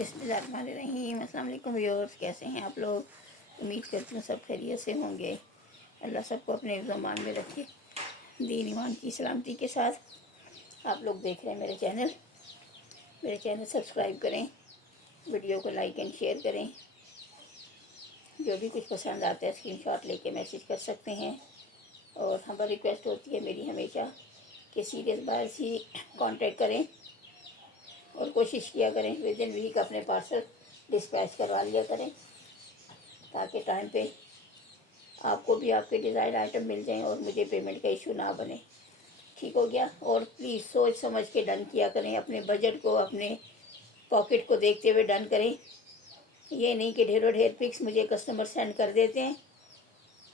बिस्मिल्लाहिर्रहमानिर्रहीम। अस्सलाम वालेकुम व्यूअर्स, कैसे हैं आप लोग? उम्मीद करती हूँ सब खैरियत से होंगे। अल्लाह सबको अपने ईमान में रखे, दीन ईमान की सलामती के साथ। आप लोग देख रहे हैं मेरे चैनल सब्सक्राइब करें, वीडियो को लाइक एंड शेयर करें। जो भी कुछ पसंद आता है स्क्रीनशॉट लेके मैसेज कर सकते हैं। और हमारी रिक्वेस्ट होती है मेरी हमेशा कि सीरियस बायर से कांटेक्ट करें और कोशिश किया करें विद इन वीक अपने पार्सल डिस्पैच करवा लिया करें, ताकि टाइम पे आपको भी आपके डिज़ायर्ड आइटम मिल जाएं और मुझे पेमेंट का इशू ना बने। ठीक हो गया? और प्लीज़ सोच समझ के डन किया करें, अपने बजट को, अपने पॉकेट को देखते हुए डन करें। ये नहीं कि ढेरों ढेर पिक्स मुझे कस्टमर सेंड कर देते हैं,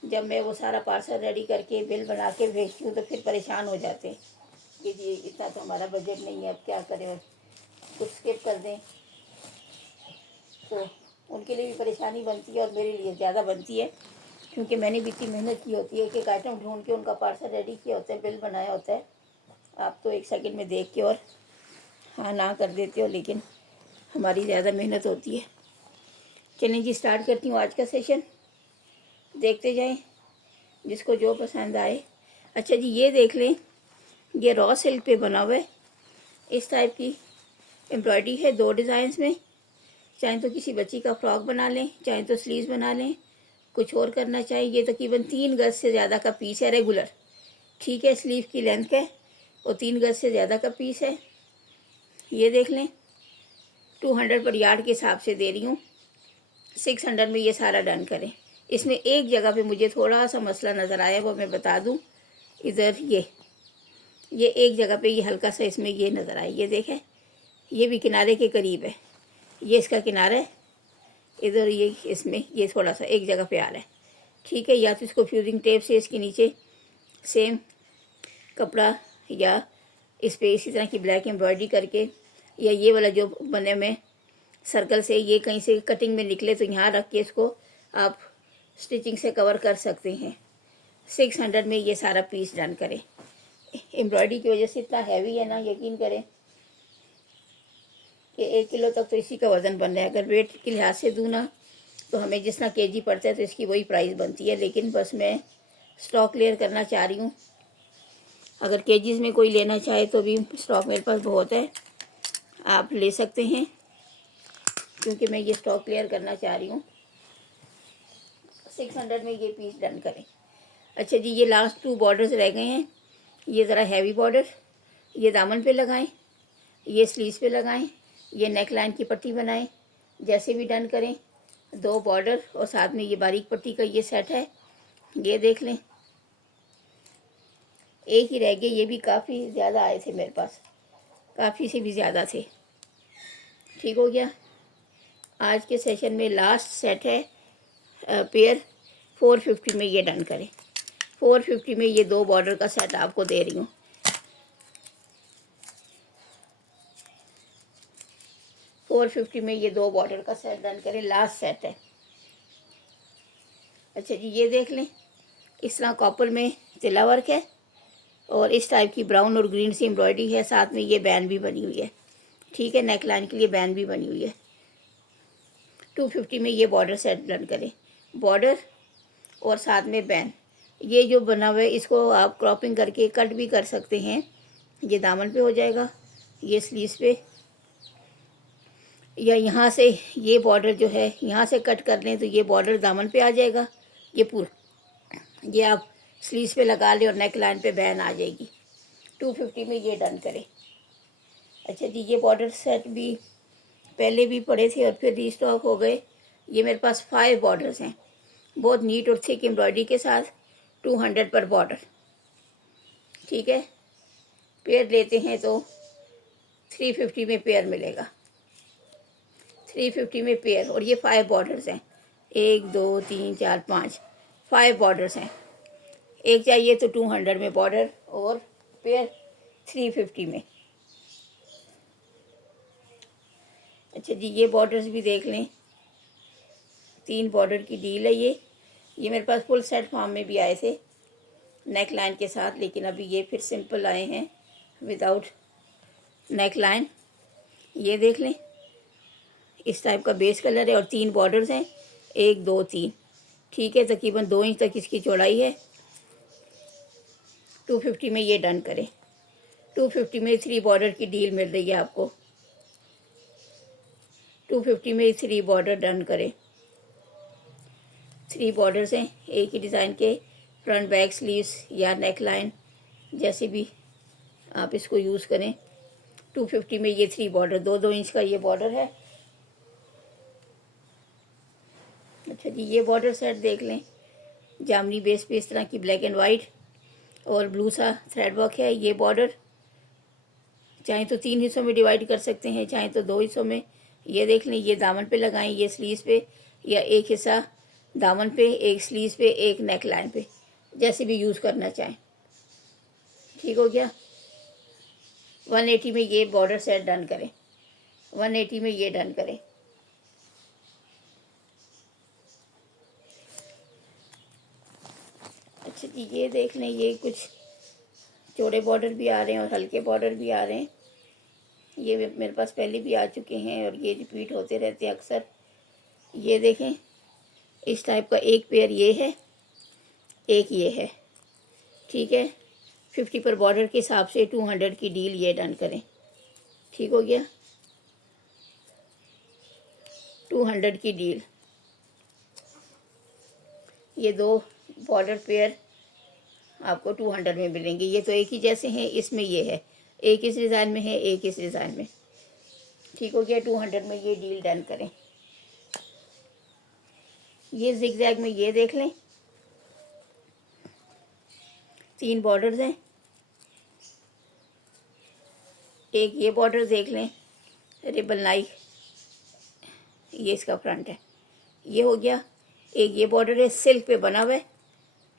जब मैं वो सारा पार्सल रेडी करके बिल बना के भेजती हूँ तो फिर परेशान हो जाते हैं कि जी इतना तो हमारा बजट नहीं है, अब क्या करें, और कुछ स्किप कर दें तो उनके लिए भी परेशानी बनती है और मेरे लिए ज़्यादा बनती है, क्योंकि मैंने भी इतनी मेहनत की होती है। एक आइटम ढूंढ के उनका पार्सल रेडी किया होता है, बिल बनाया होता है। आप तो एक सेकंड में देख के और हाँ ना कर देते हो, लेकिन हमारी ज़्यादा मेहनत होती है। चलिए जी, स्टार्ट करती हूँ आज का सेशन। देखते जाएं, जिसको जो पसंद आए। अच्छा जी, ये देख लें, ये रॉ सिल्क पे बना हुआ है। इस टाइप की एम्ब्रॉयडरी है 2 डिज़ाइंस में। चाहे तो किसी बच्ची का फ्रॉक बना लें, चाहे तो स्लीव्स बना लें, कुछ और करना चाहिए। ये तकरीबन 3 गज से ज़्यादा का पीस है रेगुलर, ठीक है, स्लीव की लेंथ का, और 3 गज से ज़्यादा का पीस है। ये देख लें, 200 पर यार्ड के हिसाब से दे रही हूँ। 600 में ये सारा डन करें। इसमें एक जगह पे मुझे थोड़ा सा मसला नज़र आया, वो मैं बता दूँ। इधर ये एक जगह पे ये हल्का सा इसमें ये नज़र आया, ये देखें, ये भी किनारे के करीब है, ये इसका किनारा है। इधर ये इसमें ये थोड़ा सा एक जगह पे आ रहा है, ठीक है। या तो इसको फ्यूजिंग टेप से इसके नीचे सेम कपड़ा, या इस पर इसी तरह की ब्लैक एम्ब्रॉयडरी करके, या ये वाला जो बने में सर्कल से ये कहीं से कटिंग में निकले तो यहाँ रख के इसको आप स्टिचिंग से कवर कर सकते हैं। 600 में ये सारा पीस डन करें। एम्ब्रॉयडरी की वजह से इतना हैवी है ना, यकीन करें कि 1 किलो तक तो इसी का वज़न बन रहा है। अगर वेट के लिहाज से दूँ ना, तो हमें जितना केजी पड़ता है तो इसकी वही प्राइस बनती है। लेकिन बस मैं स्टॉक क्लियर करना चाह रही हूँ। अगर केजीज़ में कोई लेना चाहे तो भी स्टॉक मेरे पास बहुत है, आप ले सकते हैं, क्योंकि मैं ये स्टॉक क्लियर करना चाह रही हूँ। 600 में ये पीस डन करें। अच्छा जी, ये लास्ट 2 बॉर्डर्स रह गए हैं। ये ज़रा हैवी बॉर्डर, ये दामन पे लगाएं, ये स्लीव्स पे लगाएं, ये नेक लाइन की पट्टी बनाएं, जैसे भी डन करें। 2 बॉर्डर और साथ में ये बारीक पट्टी का ये सेट है, ये देख लें। एक ही रह गए, ये भी काफ़ी ज़्यादा आए थे मेरे पास, काफ़ी से भी ज़्यादा थे। ठीक हो गया? आज के सेशन में लास्ट सेट है पेयर। 450 में ये डन करें। 450 में ये 2 बॉर्डर का सेट आपको दे रही हूँ। 450 में ये 2 बॉर्डर का सेट डन करें, लास्ट सेट है। अच्छा जी, ये देख लें, इस तरह कॉपर में तिला वर्क है और इस टाइप की ब्राउन और ग्रीन सी एम्ब्रॉयडरी है। साथ में ये बैन भी बनी हुई है, ठीक है, नेक लाइन के लिए बैन भी बनी हुई है। 250 में ये बॉर्डर सेट डन करें, बॉर्डर और साथ में बैन। ये जो बना हुआ है इसको आप क्रॉपिंग करके कट भी कर सकते हैं। ये दामन पे हो जाएगा, ये स्लीव्स पे, या यहाँ से ये बॉर्डर जो है यहाँ से कट कर लें तो ये बॉर्डर दामन पे आ जाएगा। ये पूरा ये आप स्लीव्स पे लगा लें और नेक लाइन पे बैन आ जाएगी। 250 में ये डन करें। अच्छा जी, ये बॉर्डर सेट भी पहले भी पड़े थे और फिर रीस्टॉक हो गए। ये मेरे पास 5 बॉर्डर्स हैं, बहुत नीट और थिक एम्ब्रॉयडरी के साथ। 200 पर बॉर्डर, ठीक है। पेयर लेते हैं तो 350 में पेयर मिलेगा। 350 में पेयर, और ये 5 बॉर्डर्स हैं, 1 2 3 4 5 बॉर्डर्स हैं। एक चाहिए तो 200 में बॉर्डर और पेयर 350 में। अच्छा जी, ये बॉर्डर्स भी देख लें, 3 बॉर्डर की डील है ये मेरे पास फुल सेट फॉर्म में भी आए थे नेक लाइन के साथ, लेकिन अभी ये फिर सिंपल आए हैं विदाउट नेक लाइन। ये देख लें, इस टाइप का बेस कलर है और 3 बॉर्डर्स हैं, 1 2 3। ठीक है, तकरीबन 2 इंच तक इसकी चौड़ाई है। 250 में ये डन करें। 250 में 3 बॉर्डर की डील मिल रही है आपको। 250 में 3 बॉर्डर डन करें। 3 बॉर्डर्स हैं एक ही डिज़ाइन के, फ्रंट बैक स्लीव्स या नेक लाइन, जैसे भी आप इसको यूज़ करें। 250 में ये 3 बॉर्डर, 2 इंच का ये बॉर्डर है। अच्छा जी, ये बॉर्डर सेट देख लें, जामनी बेस पे इस तरह की ब्लैक एंड वाइट और ब्लू सा थ्रेड वर्क है। ये बॉर्डर चाहे तो 3 हिस्सों में डिवाइड कर सकते हैं, चाहे तो 2 हिस्सों में। ये देख लें, ये दामन पे लगाएं, ये स्लीव्स पे, या एक हिस्सा दामन पे, एक स्लीव्स पे, एक नेक लाइन पे, जैसे भी यूज़ करना चाहें। ठीक हो गया। 180 में ये बॉर्डर सेट डन करें। 180 में ये डन करें। अच्छा जी, ये देख लें, ये कुछ चौड़े बॉर्डर भी आ रहे हैं और हल्के बॉर्डर भी आ रहे हैं। ये मेरे पास पहले भी आ चुके हैं और ये रिपीट होते रहते हैं अक्सर। ये देखें, इस टाइप का एक पेयर ये है, एक ये है। ठीक है, 50 पर बॉर्डर के हिसाब से 200 की डील ये डन करें। ठीक हो गया, 200 की डील। ये 2 बॉर्डर पेयर आपको 200 में मिलेंगे। ये तो एक ही जैसे हैं, इसमें ये है, एक इस डिज़ाइन में है, एक इस डिज़ाइन में। ठीक हो गया, 200 में ये डील डन करें। ये जिगजैग में ये देख लें, 3 बॉर्डर्स हैं। एक ये बॉर्डर देख लें, रिबन लाइक, ये इसका फ्रंट है, ये हो गया। एक ये बॉर्डर है, सिल्क पे बना हुआ है,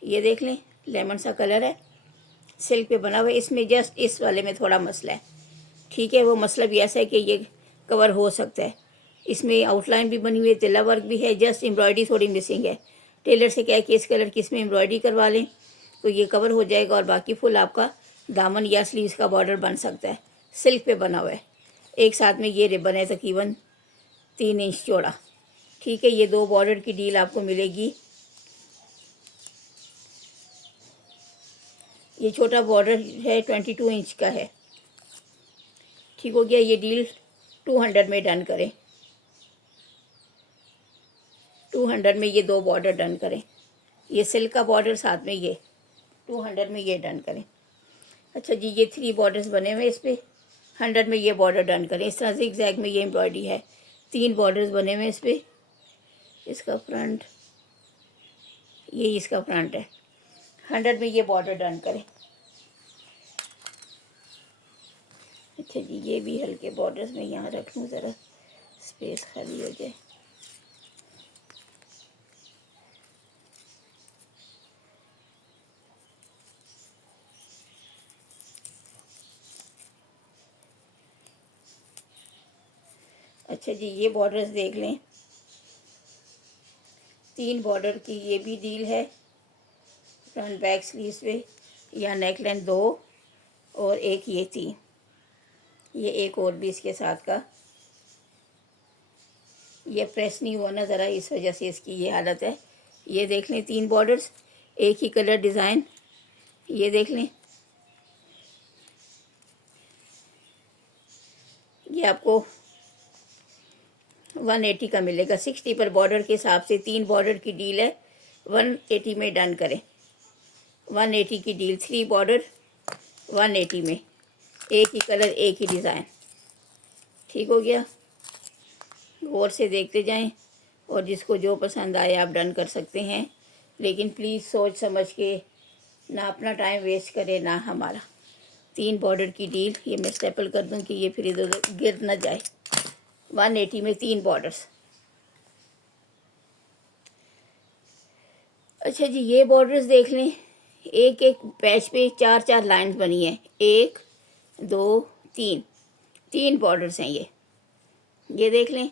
ये देख लें, लेमन सा कलर है, सिल्क पे बना हुआ है। इसमें जस्ट इस वाले में थोड़ा मसला है। ठीक है, वो मसला भी ऐसा है कि ये कवर हो सकता है। इसमें आउटलाइन भी बनी हुई है, तिल्ला वर्क भी है, जस्ट एम्ब्रॉयडरी थोड़ी मिसिंग है। टेलर से कह के इस कलर की इसमें एम्ब्रॉयडरी करवा लें तो ये कवर हो जाएगा और बाकी फुल आपका दामन या स्लीव्स का बॉर्डर बन सकता है। सिल्क पे बना हुआ है, एक साथ में ये रिबन है तकरीबन 3 इंच चौड़ा। ठीक है, ये 2 बॉर्डर की डील आपको मिलेगी। ये छोटा बॉर्डर है, 22 इंच का है। ठीक हो गया, ये डील 200 में डन करें। 200 में ये 2 बॉर्डर डन करें। ये सिल्क का बॉर्डर साथ में ये 200 में ये डन करें। अच्छा जी, ये 3 बॉर्डर्स बने हुए इस पर, 100 में ये बॉर्डर डन करें। इस तरह जिग जैग में ये एम्ब्रॉयडरी है, 3 बॉर्डर्स बने हुए इस पर। इसका फ्रंट, ये इसका फ्रंट है। 100 में ये बॉर्डर डन करें। अच्छा जी, ये भी हल्के बॉर्डर्स में यहाँ रख लूँ, ज़रा स्पेस खाली हो जाए। अच्छा जी, ये बॉर्डर्स देख लें, 3 बॉर्डर की ये भी डील है, फ्रंट बैक स्लीव्स पे, या नेक लाइन 2 और एक ये 3। ये एक और भी इसके साथ का, ये प्रेस नहीं हुआ ना ज़रा, इस वजह से इसकी ये हालत है। ये देख लें, 3 बॉर्डर्स, एक ही कलर डिज़ाइन, ये देख लें। ये आपको 180 का मिलेगा। 60 पर बॉर्डर के हिसाब से 3 बॉर्डर की डील है, 180 में डन करें। 180 की डील, 3 बॉर्डर 180 में, एक ही कलर एक ही डिज़ाइन। ठीक हो गया, गौर से देखते जाएं और जिसको जो पसंद आए आप डन कर सकते हैं, लेकिन प्लीज़ सोच समझ के, ना अपना टाइम वेस्ट करें ना हमारा। 3 बॉर्डर की डील, ये मैं स्टेपल कर दूं कि ये फिर इधर उधर गिर ना जाए। 180 में 3 बॉर्डर्स। अच्छा जी, ये बॉर्डर्स देख लें, एक एक पैच पे 4 लाइंस बनी है, 1 2 3, 3 बॉर्डर्स हैं ये देख लें।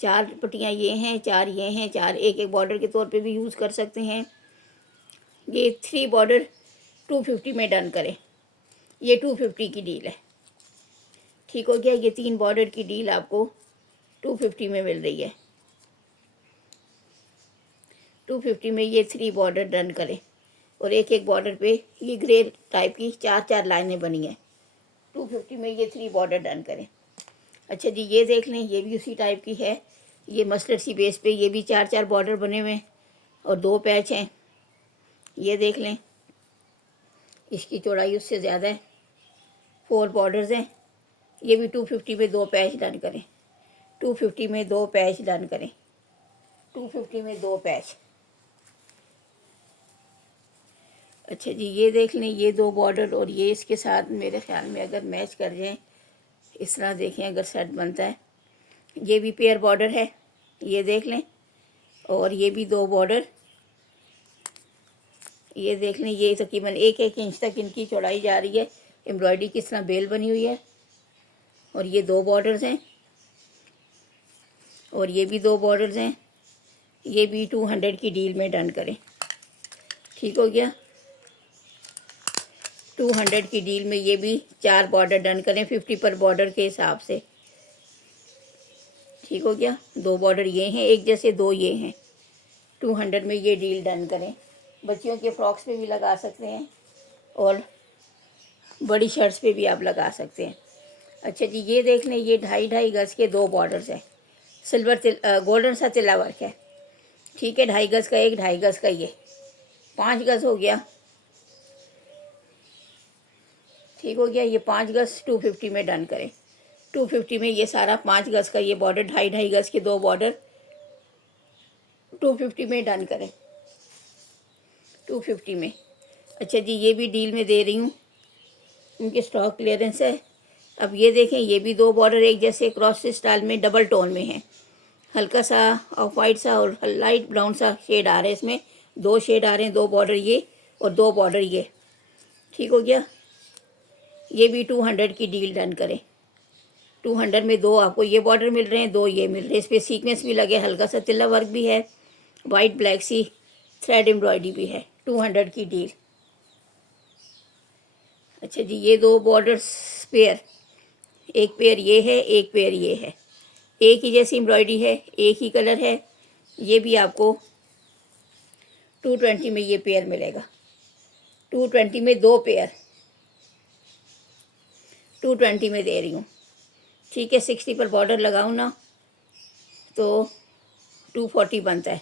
4 पट्टियाँ ये हैं, 4 ये हैं, 4 एक एक बॉर्डर के तौर पे भी यूज़ कर सकते हैं। ये 3 बॉर्डर 250 में डन करें। ये 250 की डील है। ठीक हो गया, ये 3 बॉर्डर की डील आपको 250 में मिल रही है। 250 में ये 3 बॉर्डर डन करें और एक एक बॉर्डर पे ये ग्रे टाइप की 4 लाइनें बनी हैं। 250 में ये 3 बॉर्डर डन करें। अच्छा जी, ये देख लें, ये भी उसी टाइप की है। ये मस्टर्ड सी बेस पे ये भी 4 बॉर्डर बने हुए हैं और 2 पैच हैं। ये देख लें, इसकी चौड़ाई उससे ज़्यादा है, 4 बॉर्डर्स हैं। ये भी 250 में 2 पैच डन करें। 250 में 2 पैच डन करें। 250 में 2 पैच। अच्छा जी, ये देख लें, ये 2 बॉर्डर और ये इसके साथ मेरे ख्याल में अगर मैच कर जाएं, इस तरह देखें अगर सेट बनता है। ये भी पेयर बॉर्डर है, ये देख लें, और ये भी 2 बॉर्डर। ये देख लें, ये तकरीबन 1-1 इंच तक इनकी चौड़ाई जा रही है। एम्ब्रॉयडरी किस तरह बेल बनी हुई है। और ये 2 बॉर्डर्स हैं और ये भी 2 बॉर्डर्स हैं। ये भी 200 की डील में डन करें। ठीक हो गया। 200 की डील में ये भी 4 बॉर्डर डन करें 50 पर बॉर्डर के हिसाब से। ठीक हो गया। 2 बॉर्डर ये हैं एक जैसे, 2 ये हैं। 200 में ये डील डन करें। बच्चियों के फ्रॉक्स पे भी लगा सकते हैं और बड़ी शर्ट्स पे भी आप लगा सकते हैं। अच्छा जी, ये देख लें, ये 2.5 गज के 2 बॉर्डर्स हैं। सिल्वर गोल्डन सा तिल्ला वर्क है। ठीक है, 2.5 गज का एक, 2.5 गज का ये, 5 गज हो गया। ठीक हो गया, ये 5 गज 250 में डन करें। 250 में ये सारा 5 गज का ये बॉर्डर, 2.5 गज के 2 बॉर्डर 250 में डन करें। 250 में। अच्छा जी, ये भी डील में दे रही हूँ, इनके स्टॉक क्लियरेंस है। अब ये देखें, ये भी 2 बॉर्डर एक जैसे क्रॉस स्टाइल में डबल टोन में हैं। हल्का सा ऑफ वाइट सा और लाइट ब्राउन सा शेड आ रहा है इसमें। 2 शेड आ रहे हैं, 2 बॉर्डर ये और 2 बॉर्डर ये। ठीक हो गया। ये भी 200 की डील डन करें। 200 में 2 आपको ये बॉर्डर मिल रहे हैं, 2 ये मिल रहे हैं। इस पर सीक्वेंस भी लगे, हल्का सा तिल्ला वर्क भी है, वाइट ब्लैक सी थ्रेड एम्ब्रॉयडरी भी है। 200 की डील। अच्छा जी, ये 2 बॉर्डर्स पेयर, एक पेयर ये है, एक पेयर ये है। एक ही जैसी एम्ब्रॉयडरी है, एक ही कलर है। ये भी आपको 220 में ये पेयर मिलेगा। 220 में 2 पेयर 220 में दे रही हूँ। ठीक है, 60 पर बॉर्डर लगाऊँ ना तो 240 बनता है।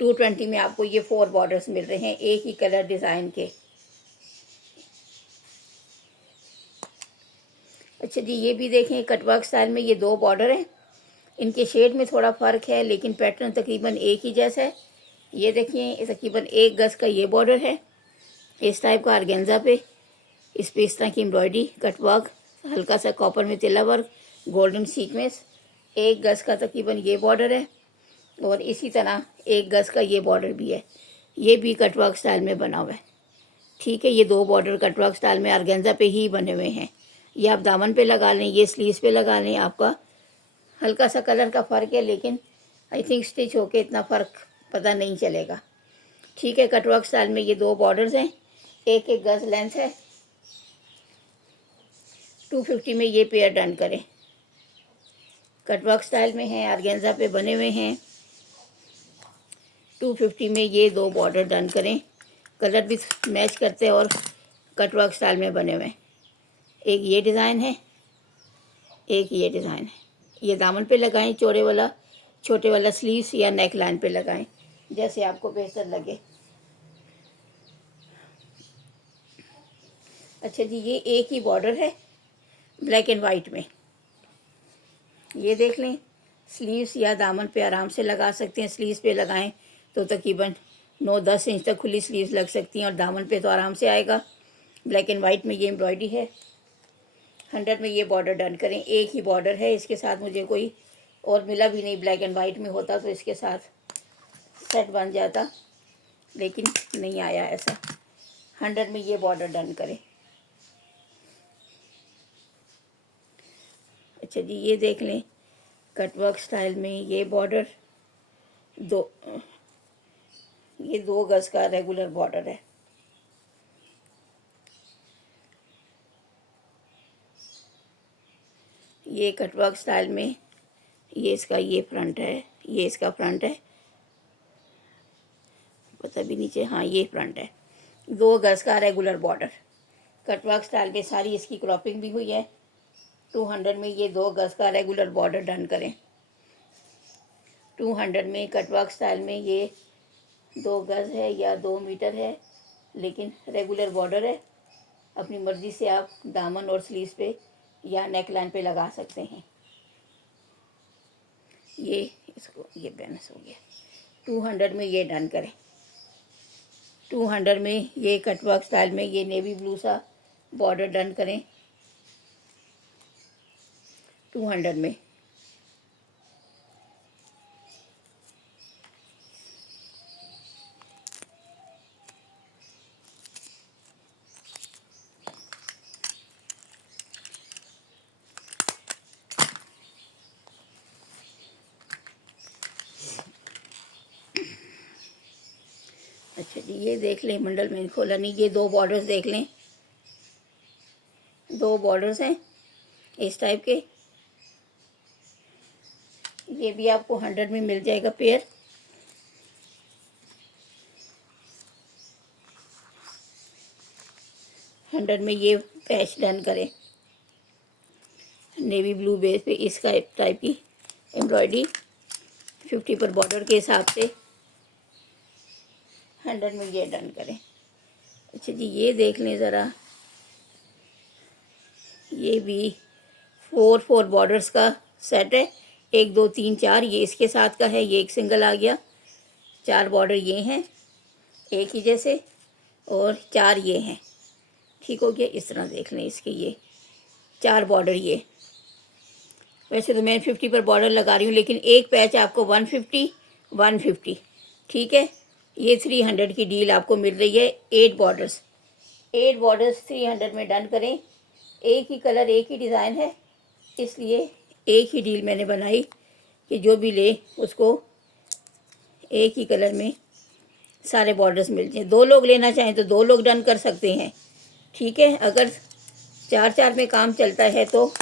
220 में आपको ये 4 बॉर्डर्स मिल रहे हैं एक ही कलर डिज़ाइन के। अच्छा जी, ये भी देखें, कटवर्क स्टाइल में ये 2 बॉर्डर हैं। इनके शेड में थोड़ा फ़र्क है लेकिन पैटर्न तकरीबन एक ही जैसा है। ये देखिए, तकरीबन 1 गज का ये बॉर्डर है इस टाइप का ऑर्गेन्जा पे। इस पे इस तरह की एम्ब्रॉयडरी, कटवर्क, हल्का सा कॉपर में तिल्ला वर्क, गोल्डन सीक्वेंस। 1 गज का तकरीबन ये बॉर्डर है और इसी तरह 1 गज का ये बॉर्डर भी है। ये भी कटवर्क स्टाइल में बना हुआ है। ठीक है, ये 2 बॉर्डर कटवर्क स्टाइल में ऑर्गेन्जा पे ही बने हुए हैं। ये आप दामन पे लगा लें, ये स्लीव्स पे लगा लें। आपका हल्का सा कलर का फ़र्क है लेकिन आई थिंक स्टिच होके इतना फ़र्क पता नहीं चलेगा। ठीक है, कटवर्क स्टाइल में ये 2 बॉर्डर्स हैं, 1-1 गज लेंथ है। 250 में ये पेयर डन करें। कटवर्क स्टाइल में है, ऑर्गेन्जा पे बने हुए हैं। 250 में ये 2 बॉर्डर डन करें। कलर भी मैच करते हैं और कटवर्क स्टाइल में बने हुए हैं। एक ये डिज़ाइन है, एक ये डिज़ाइन है। ये दामन पे लगाएं चौड़े वाला, छोटे वाला स्लीव्स या नेक लाइन पे लगाएं, जैसे आपको बेहतर लगे। अच्छा जी, ये एक ही बॉर्डर है ब्लैक एंड वाइट में। ये देख लें, स्लीव्स या दामन पे आराम से लगा सकते हैं। स्लीव्स पे लगाएं तो तकरीबन 9-10 इंच तक खुली स्लीव्स लग सकती हैं और दामन पे तो आराम से आएगा। ब्लैक एंड वाइट में ये एम्ब्रॉयडरी है। 100 में ये बॉर्डर डन करें। एक ही बॉर्डर है, इसके साथ मुझे कोई और मिला भी नहीं। ब्लैक एंड वाइट में होता तो इसके साथ सेट बन जाता, लेकिन नहीं आया ऐसा। 100 में ये बॉर्डर डन करें। अच्छा जी, ये देख लें, कटवर्क स्टाइल में ये बॉर्डर ये 2 गज का रेगुलर बॉर्डर है। ये कटवर्क स्टाइल में ये इसका ये फ्रंट है, ये इसका फ्रंट है, पता भी नीचे, हाँ ये फ्रंट है। 2 गज का रेगुलर बॉर्डर, कटवर्क स्टाइल में सारी इसकी क्रॉपिंग भी हुई है। 200 में ये 2 गज का रेगुलर बॉर्डर डन करें। 200 में कटवर्क स्टाइल में ये 2 गज है या 2 मीटर है, लेकिन रेगुलर बॉर्डर है। अपनी मर्ज़ी से आप दामन और स्लीव्स पे या नेक लाइन पे लगा सकते हैं। ये इसको ये बैलेंस हो गया। 200 में ये डन करें। 200 में ये कटवर्क स्टाइल में ये नेवी ब्लू सा बॉर्डर डन करें। 200 में अच्छा जी, ये देख लें, मंडल मैंने खोला नहीं, ये 2 बॉर्डर्स देख लें। 2 बॉर्डर्स हैं इस टाइप के। ये भी आपको 100 में मिल जाएगा पेयर। हंड्रेड में ये पैच डन करें, नेवी ब्लू बेस पे इसका एक टाइप की एम्ब्रॉयडरी 50 पर बॉर्डर के हिसाब से 100 में ये डन करें। अच्छा जी, ये देख लें ज़रा, ये भी 4 बॉर्डर्स का सेट है। 1 2 3 4 ये इसके साथ का है, ये एक सिंगल आ गया। 4 बॉर्डर ये हैं एक ही जैसे, और 4 ये हैं। ठीक हो गया। इस तरह देख लें इसके ये 4 बॉर्डर। ये वैसे तो मैं 50 पर बॉर्डर लगा रही हूँ, लेकिन एक पैच आपको 150 ठीक है। ये 300 की डील आपको मिल रही है। 8 बॉर्डर्स 300 में डन करें। एक ही कलर एक ही डिज़ाइन है, इसलिए एक ही डील मैंने बनाई कि जो भी ले उसको एक ही कलर में सारे बॉर्डर्स मिल जाए। 2 लोग लेना चाहें तो 2 लोग डन कर सकते हैं, ठीक है। अगर 4 में काम चलता है तो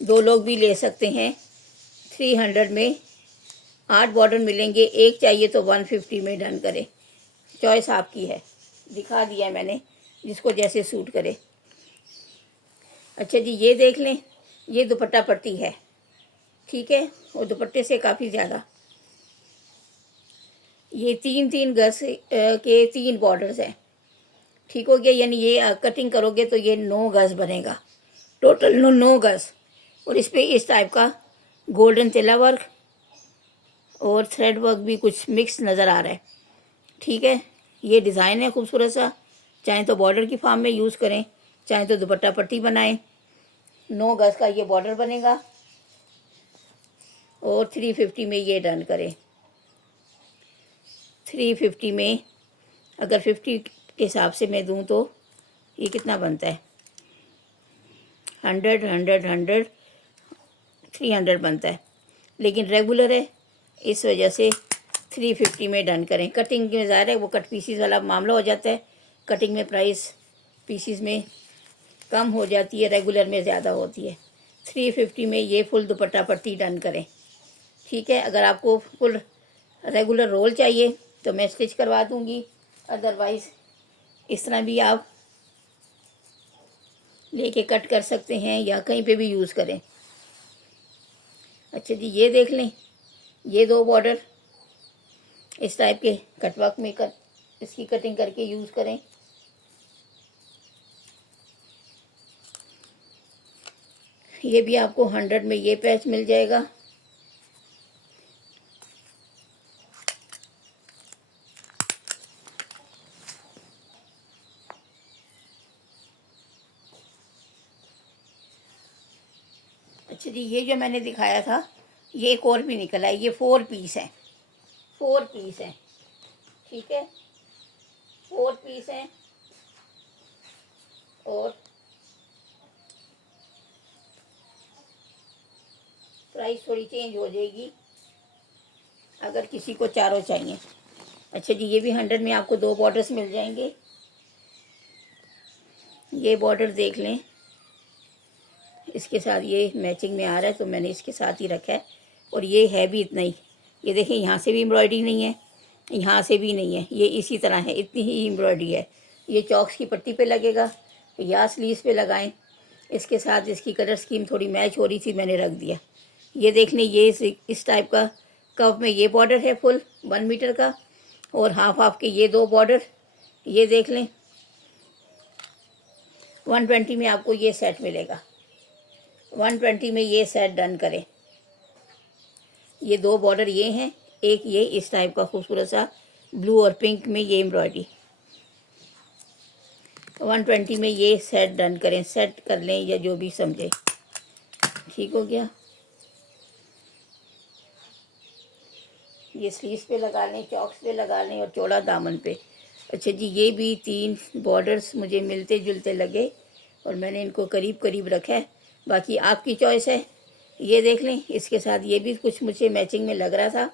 2 लोग भी ले सकते हैं। 300 में 8 बॉर्डर मिलेंगे। एक चाहिए तो 150 में डन करें। चॉइस आपकी है, दिखा दिया मैंने, जिसको जैसे सूट करे। अच्छा जी, ये देख लें, ये दुपट्टा पट्टी है, ठीक है, और दुपट्टे से काफ़ी ज़्यादा। ये 3 गज के 3 बॉर्डर्स हैं, ठीक हो गया। यानी ये कटिंग करोगे तो ये 9 गज बनेगा, टोटल 9 गज। और इस पर इस टाइप का गोल्डन तिला वर्क और थ्रेड वर्क भी कुछ मिक्स नज़र आ रहा है, ठीक है। ये डिज़ाइन है खूबसूरत सा। चाहे तो बॉर्डर की फॉर्म में यूज़ करें, चाहे तो दुपट्टा पट्टी बनाएं। 9 गज का ये बॉर्डर बनेगा और 350 में ये डन करें। 350 में अगर 50 के हिसाब से मैं दूं तो ये कितना बनता है, 100 300 बनता है, लेकिन रेगुलर है इस वजह से 350 में डन करें। कटिंग में ज़ाहिर है वो कट पीसीस वाला मामला हो जाता है। कटिंग में प्राइस पीसीस में कम हो जाती है, रेगुलर में ज़्यादा होती है। 350 में ये फुल दुपट्टा पट्टी डन करें, ठीक है। अगर आपको फुल रेगुलर रोल चाहिए तो मैं स्टिच करवा दूँगी, अदरवाइज़ इस तरह भी आप लेके कट कर सकते हैं या कहीं पे भी यूज़ करें। अच्छा जी, ये देख लें, ये 2 बॉर्डर इस टाइप के कटवर्क में इसकी कटिंग करके यूज़ करें। ये भी आपको 100 में ये पैच मिल जाएगा। अच्छा जी, ये जो मैंने दिखाया था ये एक और भी निकला है। ये 4 पीस है, 4 पीस है, ठीक है, 4 पीस हैं। और प्राइस थोड़ी चेंज हो जाएगी अगर किसी को चारों चाहिए। अच्छा जी, ये भी 100 में आपको 2 बॉर्डर्स मिल जाएंगे। ये बॉर्डर देख लें, इसके साथ ये मैचिंग में आ रहा है तो मैंने इसके साथ ही रखा है। और ये है भी इतना ही। ये देखें, यहाँ से भी एम्ब्रॉयडरी नहीं है, यहाँ से भी नहीं है, ये इसी तरह है, इतनी ही एम्ब्रॉयडरी है। ये चॉक्स की पट्टी पे लगेगा या स्लीव्स पे लगाएं। इसके साथ इसकी कलर स्कीम थोड़ी मैच हो रही थी, मैंने रख दिया। ये देख लें, ये इस टाइप का कव में ये बॉर्डर है फुल 1 मीटर का, और हाफ हाफ के ये 2 बॉर्डर। ये देख लें, 120 में आपको ये सेट मिलेगा। 120 में ये सेट डन करें। ये 2 बॉर्डर ये हैं, एक ये इस टाइप का खूबसूरत सा ब्लू और पिंक में ये एम्ब्रॉयडरी। 120 में ये सेट डन करें, सेट कर लें या जो भी समझे। ठीक हो गया। ये स्लीव्स पे लगा लें, चॉक्स पे लगा लें और चौड़ा दामन पे। अच्छा जी, ये भी 3 बॉर्डर्स मुझे मिलते जुलते लगे और मैंने इनको करीब करीब रखा है, बाकी आपकी चॉइस है। ये देख लें, इसके साथ ये भी कुछ मुझे मैचिंग में लग रहा था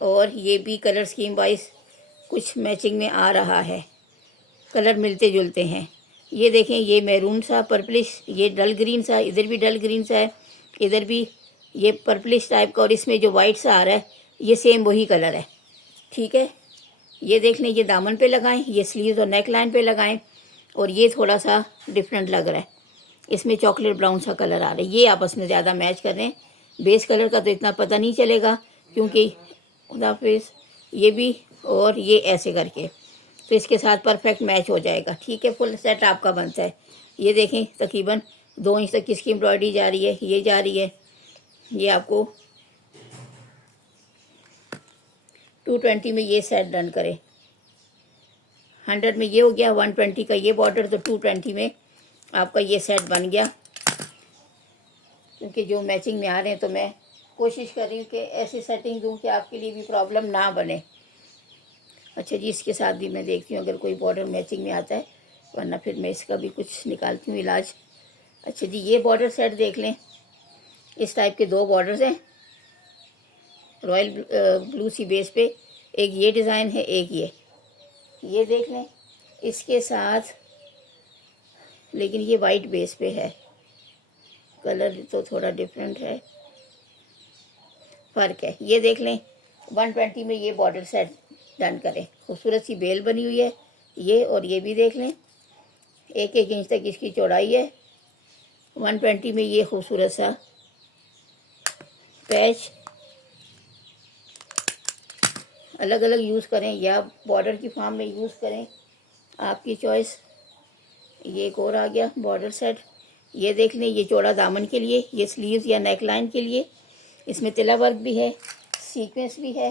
और ये भी कलर स्कीम वाइज कुछ मैचिंग में आ रहा है, कलर मिलते जुलते हैं। ये देखें, ये मैरून सा पर्पलिश, ये डल ग्रीन सा, इधर भी डल ग्रीन सा है, इधर भी ये पर्पलिश टाइप का, और इसमें जो वाइट सा आ रहा है ये सेम वही कलर है। ठीक है, ये देख लें, ये दामन पे लगाएं, ये स्लीव्स और नेक लाइन पे लगाएं, और ये थोड़ा सा डिफरेंट लग रहा है, इसमें चॉकलेट ब्राउन सा कलर आ रहा है। ये आपस में ज़्यादा मैच कर रहे हैं, बेस कलर का तो इतना पता नहीं चलेगा क्योंकि खुदाफिज ये भी और ये ऐसे करके, तो इसके साथ परफेक्ट मैच हो जाएगा। ठीक है, फुल सेट आपका बनता है। ये देखें, तकरीबन 2 इंच तक इसकी एम्ब्रॉयडरी जा रही है, ये जा रही है। ये आपको 220 में ये सेट डन करें। 100 में ये हो गया, 120 का ये बॉर्डर, तो 220 में आपका ये सेट बन गया। क्योंकि जो मैचिंग में आ रहे हैं तो मैं कोशिश कर रही हूँ कि ऐसी सेटिंग दूँ कि आपके लिए भी प्रॉब्लम ना बने। अच्छा जी, इसके साथ भी मैं देखती हूँ अगर कोई बॉर्डर मैचिंग में आता है, वरना फिर मैं इसका भी कुछ निकालती हूँ इलाज। अच्छा जी, ये बॉर्डर सेट देख लें, इस टाइप के 2 बॉर्डर्स हैं रॉयल ब्लू सी बेस पे। एक ये डिज़ाइन है, एक ये देख लें। इसके साथ लेकिन ये वाइट बेस पे है, कलर तो थोड़ा डिफरेंट है, फ़र्क है। ये देख लें, 120 में ये बॉर्डर सेट डन करें। खूबसूरत सी बेल बनी हुई है ये, और ये भी देख लें, 1-1 इंच तक इसकी चौड़ाई है। 120 में ये खूबसूरत सा पैच अलग अलग यूज़ करें या बॉर्डर की फॉर्म में यूज़ करें, आपकी चॉइस। ये एक और आ गया बॉर्डर सेट। ये देख लें, ये चौड़ा दामन के लिए, ये स्लीव्स या नेक लाइन के लिए। इसमें तिला वर्क भी है, सीक्वेंस भी है।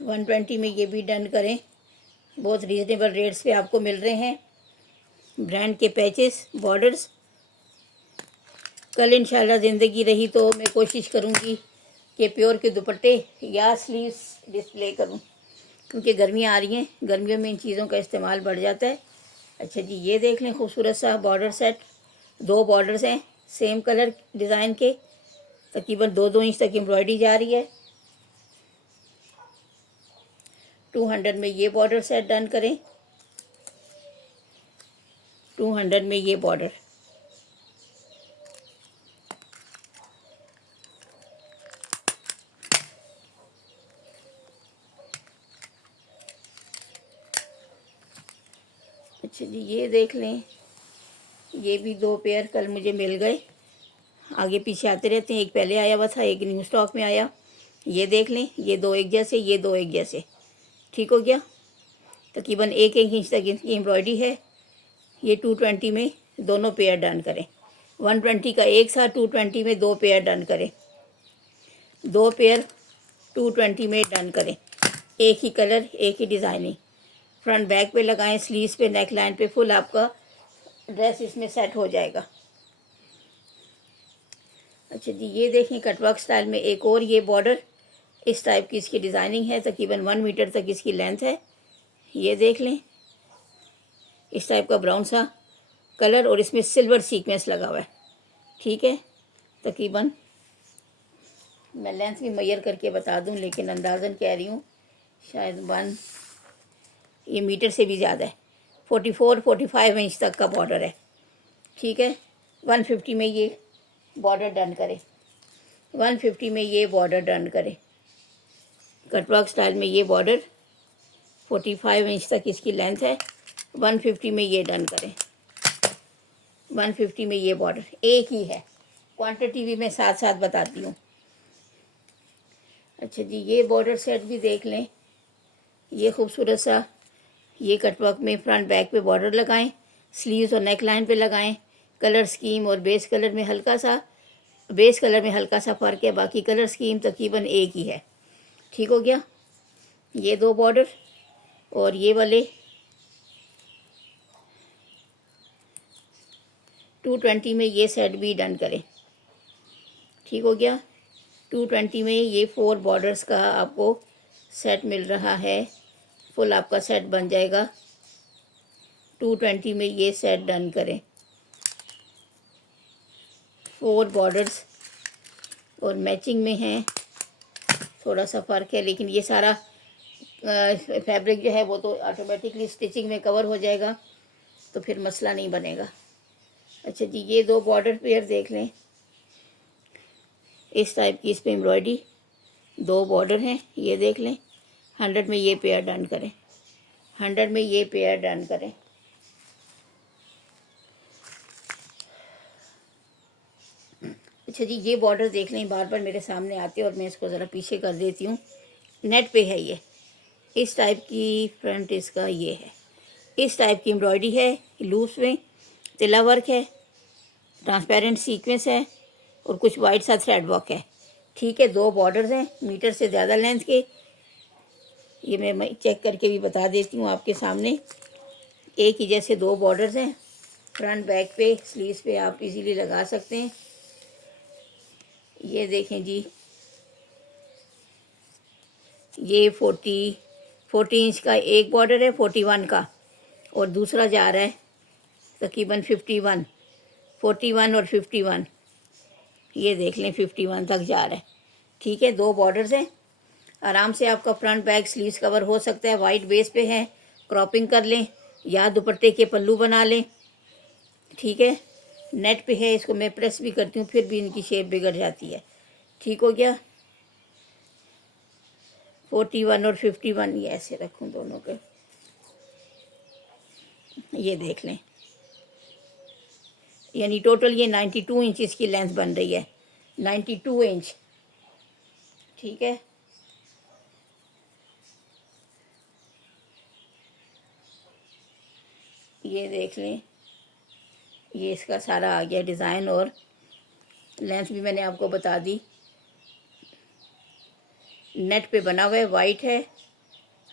$120 में ये भी डन करें। बहुत रीज़नेबल रेट्स पे आपको मिल रहे हैं ब्रांड के पैचेस, बॉर्डर्स। कल इंशाल्लाह ज़िंदगी रही तो मैं कोशिश करूँगी कि प्योर के दुपट्टे या स्लीव्स डिस्प्ले करूँ, क्योंकि गर्मियाँ आ रही हैं, गर्मियों में इन चीज़ों का इस्तेमाल बढ़ जाता है। अच्छा जी, ये देख लें, खूबसूरत सा बॉर्डर सेट। 2 बॉर्डर्स हैं सेम कलर डिज़ाइन के, तकरीबन 2-2 इंच तक एम्ब्रॉयडरी जा रही है। 200 में ये बॉर्डर सेट डन करें। 200 में ये बॉर्डर। अच्छा जी, ये देख लें, ये भी 2 पेयर कल मुझे मिल गए। आगे पीछे आते रहते हैं, एक पहले आया हुआ था, एक न्यू स्टॉक में आया। ये देख लें, ये 2 एक जैसे, ये 2 एक जैसे। ठीक हो गया, तकरीबन 1-1 इंच तक इसकी एम्ब्रॉयडरी है। ये 220 में दोनों पेयर डन करें। 120 का एक साथ, 220 में 2 पेयर डन करें। 2 पेयर 220 में डन करें, एक ही कलर, एक ही डिज़ाइनिंग। फ्रंट बैक पे लगाएं, स्लीव्स पे, नेक लाइन पे, फुल आपका ड्रेस इसमें सेट हो जाएगा। अच्छा जी, ये देखें, कटवर्क स्टाइल में एक और ये बॉर्डर, इस टाइप की इसकी डिज़ाइनिंग है, तकरीबन 1 मीटर तक इसकी लेंथ है। ये देख लें, इस टाइप का ब्राउन सा कलर और इसमें सिल्वर सीक्वेंस लगा हुआ है। ठीक है, तकरीबन मैं लेंथ भी मेजर करके बता दूं, लेकिन अंदाज़न कह रही हूँ शायद 1, ये मीटर से भी ज़्यादा है, 44-45 इंच तक का बॉर्डर है। ठीक है। 150 में ये बॉर्डर डन करें, 150 में ये बॉर्डर डन करें। कटवर्क स्टाइल में ये बॉर्डर 45 इंच तक इसकी लेंथ है। 150 में ये डन करें, 150 में ये बॉर्डर एक ही है, क्वांटिटी भी मैं साथ साथ बताती हूँ। अच्छा जी, ये बॉर्डर सेट भी देख लें। ये खूबसूरत सा ये कटवर्क में फ्रंट बैक पे बॉर्डर लगाएं, स्लीव्स और नेक लाइन पे लगाएं। कलर स्कीम और बेस कलर में हल्का सा फ़र्क है, बाकी कलर स्कीम तकरीबन एक ही है। ठीक हो गया। ये दो बॉर्डर और ये वाले 220 में ये सेट भी डन करें। ठीक हो गया। 220 में ये 4 बॉर्डर्स का आपको सेट मिल रहा है, फुल आपका सेट बन जाएगा। 220 में ये सेट डन करें। 4 बॉर्डर्स और मैचिंग में हैं, थोड़ा सा फ़र्क है, लेकिन ये सारा फैब्रिक जो है वो तो ऑटोमेटिकली स्टिचिंग में कवर हो जाएगा, तो फिर मसला नहीं बनेगा। अच्छा जी, ये 2 बॉर्डर पेयर देख लें। इस टाइप की इस पर एम्ब्रॉयडरी 2 बॉर्डर हैं, ये देख लें। 100 में ये पेयर डन करें, 100 में ये पेयर डन करें। अच्छा जी, ये बॉर्डर देख लें, बार बार मेरे सामने आते हैं और मैं इसको ज़रा पीछे कर देती हूँ। नेट पे है ये, इस टाइप की फ्रंट इसका ये है, इस टाइप की एम्ब्रॉयडरी है, लूज में तिला वर्क है, ट्रांसपेरेंट सीक्वेंस है और कुछ वाइट सा थ्रेड वर्क है। ठीक है, 2 बॉर्डर्स हैं, मीटर से ज़्यादा लेंथ के। ये मैं चेक करके भी बता देती हूँ आपके सामने। एक ही जैसे 2 बॉर्डर्स हैं, फ्रंट बैक पे स्लीव्स पे आप इजीली लगा सकते हैं। ये देखें जी, ये 40 इंच का एक बॉर्डर है 41 का, और दूसरा जा रहा है तकरीबन 41 और 51, ये देख लें 51 तक जा रहा है। ठीक है, 2 बॉर्डर्स हैं, आराम से आपका फ्रंट बैक स्लीव्स कवर हो सकता है। वाइट बेस पे है, क्रॉपिंग कर लें या दुपट्टे के पल्लू बना लें। ठीक है, नेट पे है, इसको मैं प्रेस भी करती हूँ फिर भी इनकी शेप बिगड़ जाती है। ठीक हो गया। 41 और 51 ये ऐसे रखूँ दोनों के, ये देख लें, यानी टोटल ये 92 इंच इसकी लेंथ बन रही है, 92 इंच। ठीक है, ये देख लें, ये इसका सारा आ गया डिज़ाइन और लेंथ भी मैंने आपको बता दी। नेट पे बना हुआ है, वाइट है,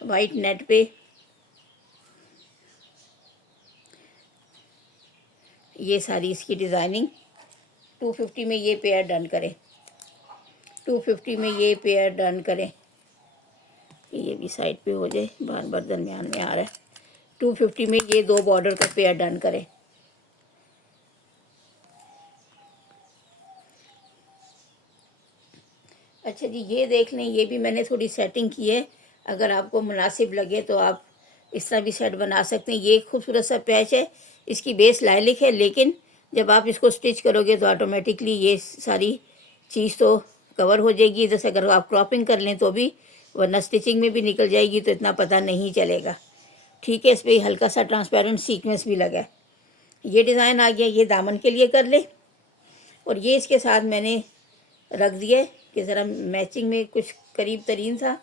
वाइट नेट पे। ये सारी इसकी डिज़ाइनिंग। 250 में ये पेयर डन करें, 250 में ये पेयर डन करें। ये भी साइड पे हो जाए, बार बार दरमियान में आ रहा है। 250 में ये 2 बॉर्डर का पेयर डन करें। अच्छा जी, ये देख लें, ये भी मैंने थोड़ी सेटिंग की है, अगर आपको मुनासिब लगे तो आप इस तरह भी सेट बना सकते हैं। ये खूबसूरत सा पैच है, इसकी बेस लाइलिक है, लेकिन जब आप इसको स्टिच करोगे तो ऑटोमेटिकली ये सारी चीज़ तो कवर हो जाएगी। जैसे अगर आप क्रॉपिंग कर लें तो भी, वरना स्टिचिंग में भी निकल जाएगी तो इतना पता नहीं चलेगा। ठीक है, इस पर हल्का सा ट्रांसपेरेंट सीक्वेंस भी लगा है। ये डिज़ाइन आ गया, ये दामन के लिए कर ले, और ये इसके साथ मैंने रख दिए कि ज़रा मैचिंग में कुछ करीब तरीन था।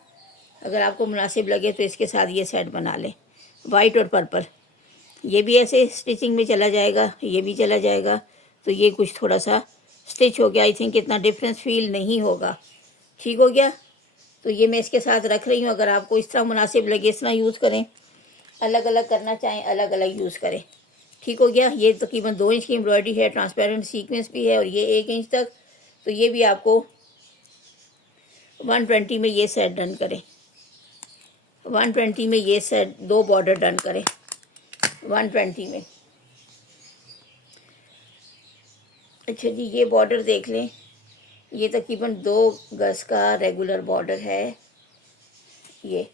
अगर आपको मुनासिब लगे तो इसके साथ ये सेट बना लें, वाइट और पर्पल। ये भी ऐसे स्टिचिंग में चला जाएगा, ये भी चला जाएगा, तो ये कुछ थोड़ा सा स्टिच हो गया। आई थिंक इतना डिफरेंस फील नहीं होगा। ठीक हो गया, तो ये मैं इसके साथ रख रही हूँ। अगर आपको इस तरह मुनासिब लगे इस तरह यूज़ करें, अलग अलग करना चाहें अलग अलग यूज़ करें। ठीक हो गया। ये तकरीबन 2 इंच की एम्ब्रॉयडरी है, ट्रांसपेरेंट सीक्वेंस भी है, और ये 1 इंच तक, तो ये भी आपको 120 में ये सेट डन करें। 120 में ये सेट 2 बॉर्डर डन करें 120 में। अच्छा जी, ये बॉर्डर देख लें, ये तकरीबन 2 गज़ का रेगुलर बॉर्डर है। ये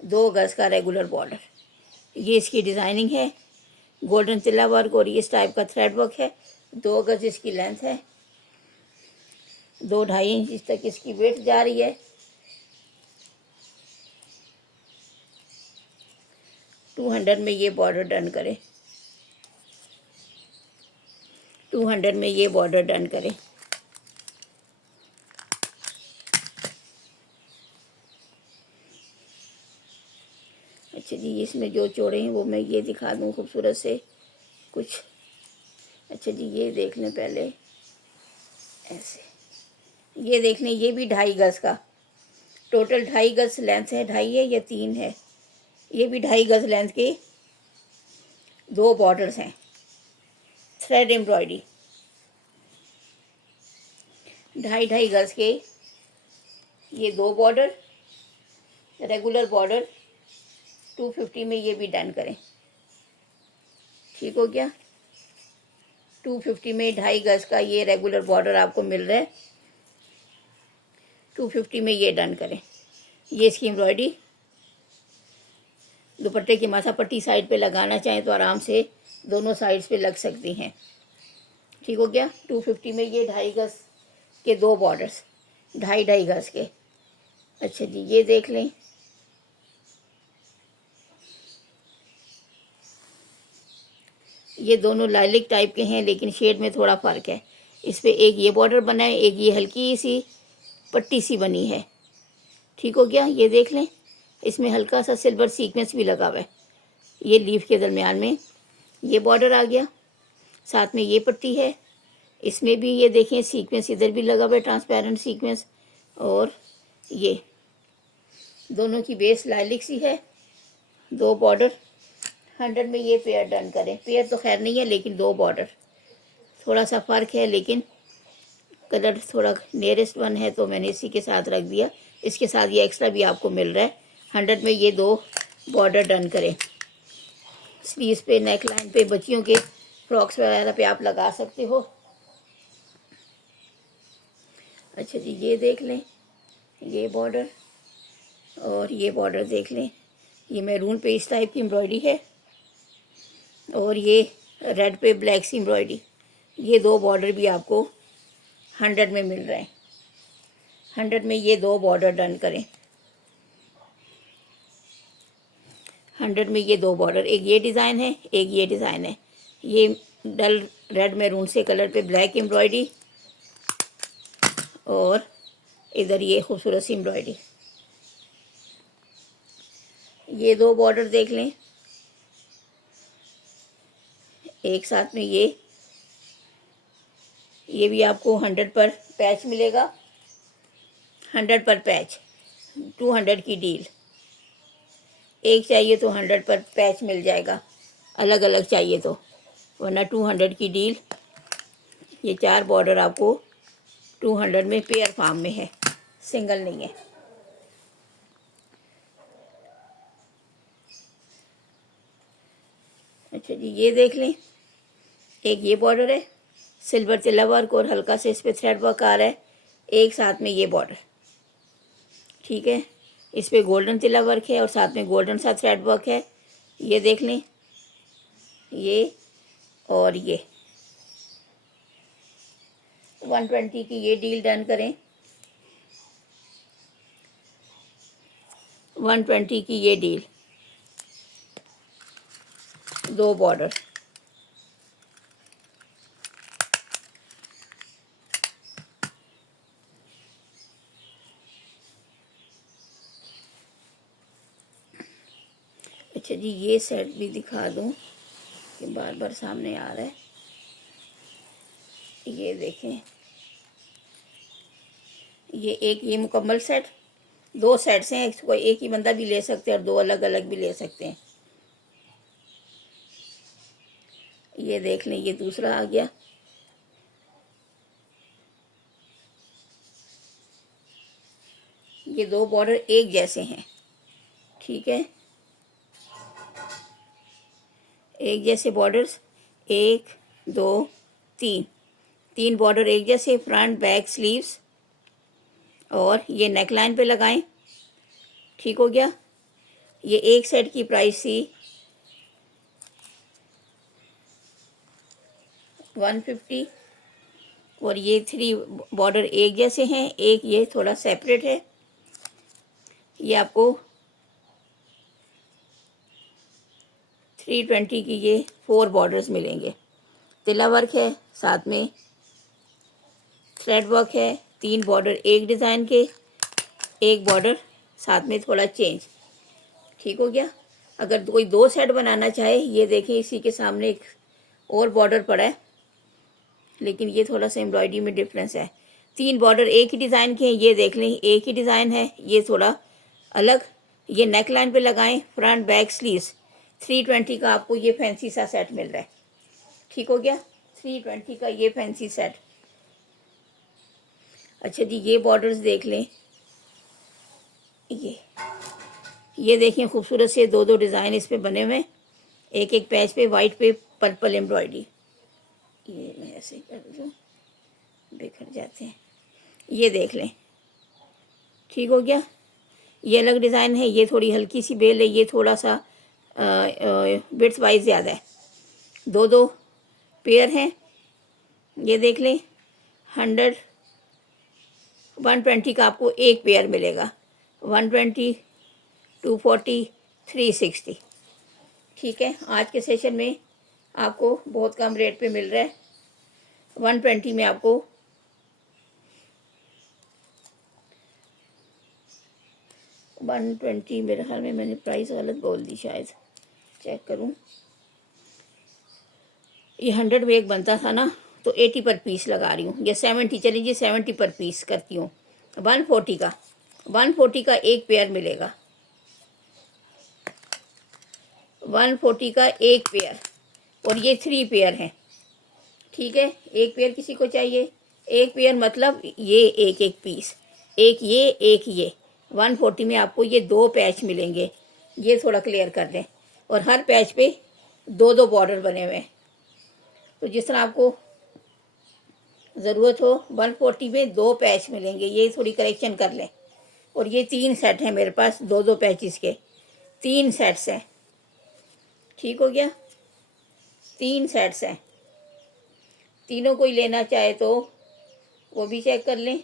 2 गज़ का रेगुलर बॉर्डर, ये इसकी डिज़ाइनिंग है। गोल्डन तिल्ला वर्क और इस टाइप का थ्रेड वर्क है। 2 गज इसकी लेंथ है, 2-2.5 इंच तक इसकी वेट जा रही है। 200 में ये बॉर्डर डन करें, 200 में ये बॉर्डर डन करें। अच्छा जी, इसमें जो जोड़े हैं वो मैं ये दिखा दूँ खूबसूरत से कुछ। अच्छा जी, ये देख लें पहले, ऐसे ये देख लें, ये भी 2.5 गज का, टोटल 2.5 गज लेंथ है। 2.5 है या 3 है, ये भी 2.5 गज लेंथ के 2 बॉर्डर्स हैं, थ्रेड एम्ब्रॉयडरी। 2.5 गज के ये 2 बॉर्डर, रेगुलर बॉर्डर 250 में ये भी डन करें। ठीक हो गया, 250 में 2.5 गज का ये रेगुलर बॉर्डर आपको मिल रहा है। 250 में ये डन करें। ये इसकी एम्ब्रॉयडरी, दुपट्टे की माथा पट्टी साइड पे लगाना चाहें तो आराम से दोनों साइड्स पे लग सकती हैं। ठीक हो गया, 250 में ये 2.5 गज के 2 बॉर्डर्स, 2.5 गज के। अच्छा जी, ये देख लें, ये दोनों लाइलिक टाइप के हैं लेकिन शेड में थोड़ा फ़र्क है। इस पे एक ये बॉर्डर बना है, एक ये हल्की सी पट्टी सी बनी है। ठीक हो गया, ये देख लें, इसमें हल्का सा सिल्वर सीक्वेंस भी लगा हुआ है। ये लीफ के दरमियान में ये बॉर्डर आ गया, साथ में ये पट्टी है, इसमें भी ये देखें सीक्वेंस इधर भी लगा हुआ है, ट्रांसपेरेंट सीक्वेंस। और ये दोनों की बेस लाइलिक सी है, 2 बॉर्डर। 100 में ये पेयर डन करें। पेयर तो खैर नहीं है लेकिन 2 बॉर्डर, थोड़ा सा फ़र्क है लेकिन कलर थोड़ा नियरेस्ट वन है तो मैंने इसी के साथ रख दिया। इसके साथ ये एक्स्ट्रा भी आपको मिल रहा है। 100 में ये 2 बॉर्डर डन करें। स्लीव्स पे, नेक लाइन पे, बच्चियों के फ्रॉक्स वगैरह पे आप लगा सकते हो। अच्छा जी, ये देख लें, ये बॉर्डर और ये बॉर्डर देख लें, ये मैरून पे इस टाइप की एम्ब्रॉयडरी है और ये रेड पे ब्लैक सी एम्ब्रॉयडरी। ये 2 बॉर्डर भी आपको 100 में मिल रहे हैं। 100 में ये 2 बॉर्डर डन करें। 100 में ये 2 बॉर्डर, एक ये डिज़ाइन है, एक ये डिज़ाइन है। ये डल रेड मैरून से कलर पे ब्लैक एम्ब्रॉयडरी और इधर ये खूबसूरत सी एम्ब्रॉयडरी। ये 2 बॉर्डर देख लें, एक साथ में ये भी आपको 100 पर पैच मिलेगा। 100 पर पैच, 200 की डील। एक चाहिए तो 100 पर पैच मिल जाएगा, अलग अलग चाहिए तो, वरना 200 की डील। ये 4 बॉर्डर आपको 200 में पेयर फॉर्म में है, सिंगल नहीं है। अच्छा जी, ये देख लें, एक ये बॉर्डर है, सिल्वर तिल्ला वर्क और हल्का से इस पर थ्रेड वर्क आ रहा है, एक साथ में ये बॉर्डर। ठीक है, इस पर गोल्डन तिल्ला वर्क है और साथ में गोल्डन सा थ्रेड वर्क है। ये देख लें, ये और ये 120 की ये डील डन करें। 120 की ये डील, 2 बॉर्डर। अच्छा जी, ये सेट भी दिखा दूं कि बार बार सामने आ रहा है। ये देखें, ये एक ये मुकम्मल सेट, 2 सेट्स हैं, कोई एक ही बंदा भी ले सकते हैं और 2 अलग अलग भी ले सकते हैं। ये देख लें, ये दूसरा आ गया। ये 2 बॉर्डर एक जैसे हैं, ठीक है, एक जैसे बॉर्डर्स, 1 2 3 बॉर्डर एक जैसे, फ्रंट बैक स्लीव्स, और ये नेक लाइन पे लगाएं। ठीक हो गया, ये एक सेट की प्राइस थी 150 और ये 3 बॉर्डर एक जैसे हैं, एक ये थोड़ा सेपरेट है। ये आपको 320 की ये 4 बॉर्डर्स मिलेंगे। तिला वर्क है, साथ में थ्रेड वर्क है, 3 बॉर्डर एक डिज़ाइन के, एक बॉर्डर साथ में थोड़ा चेंज। ठीक हो गया। अगर कोई 2 सेट बनाना चाहे, ये देखें इसी के सामने एक और बॉर्डर पड़ा है, लेकिन ये थोड़ा सा एम्ब्रॉयडरी में डिफरेंस है। 3 बॉर्डर एक ही डिज़ाइन के हैं, ये देख लें एक ही डिज़ाइन है, ये थोड़ा अलग। ये नेक लाइन पे लगाएं, फ्रंट बैक स्लीव्स। 320 का आपको ये फैंसी सा सेट मिल रहा है। ठीक हो गया, 320 का ये फैंसी सेट। अच्छा जी, ये बॉर्डर्स देख लें, ये देखें खूबसूरत से 2 डिज़ाइन इस पे बने हुए हैं, एक एक पैच पे वाइट पे पर्पल एम्ब्रॉयडरी। ये मैं ऐसे कर दूँ, बिखर जाते हैं, ये देख लें। ठीक हो गया। ये अलग डिज़ाइन है, ये थोड़ी हल्की सी बेल है, ये थोड़ा सा बिट्स वाइज ज़्यादा है। 2 पेयर हैं, ये देख लें। 120 का आपको एक पेयर मिलेगा। 120, 240, 360। ठीक है, आज के सेशन में आपको बहुत कम रेट पे मिल रहा है। 120 में आपको 120, मेरे ख्याल में मैंने प्राइस गलत बोल दी शायद, चेक करूं। ये 100 में एक बनता था ना, तो 80 पर पीस लगा रही हूँ, या 70, चलिए 70 पर पीस करती हूँ। 140 का एक पेयर मिलेगा। 140 का एक पेयर, और ये 3 पेयर हैं। ठीक है, एक पेयर किसी को चाहिए, एक पेयर मतलब ये एक एक पीस, एक ये एक ये। 140 में आपको ये 2 पैच मिलेंगे, ये थोड़ा क्लियर कर दें। और हर पैच पे 2 बॉर्डर बने हुए हैं, तो जिस तरह आपको ज़रूरत हो। 140 में 2 पैच मिलेंगे, ये थोड़ी करेक्शन कर लें। और ये 3 सेट हैं मेरे पास, 2 पैचेस के 3 सेट्स हैं। ठीक हो गया, 3 सेट्स हैं। तीनों कोई लेना चाहे तो वो भी चेक कर लें।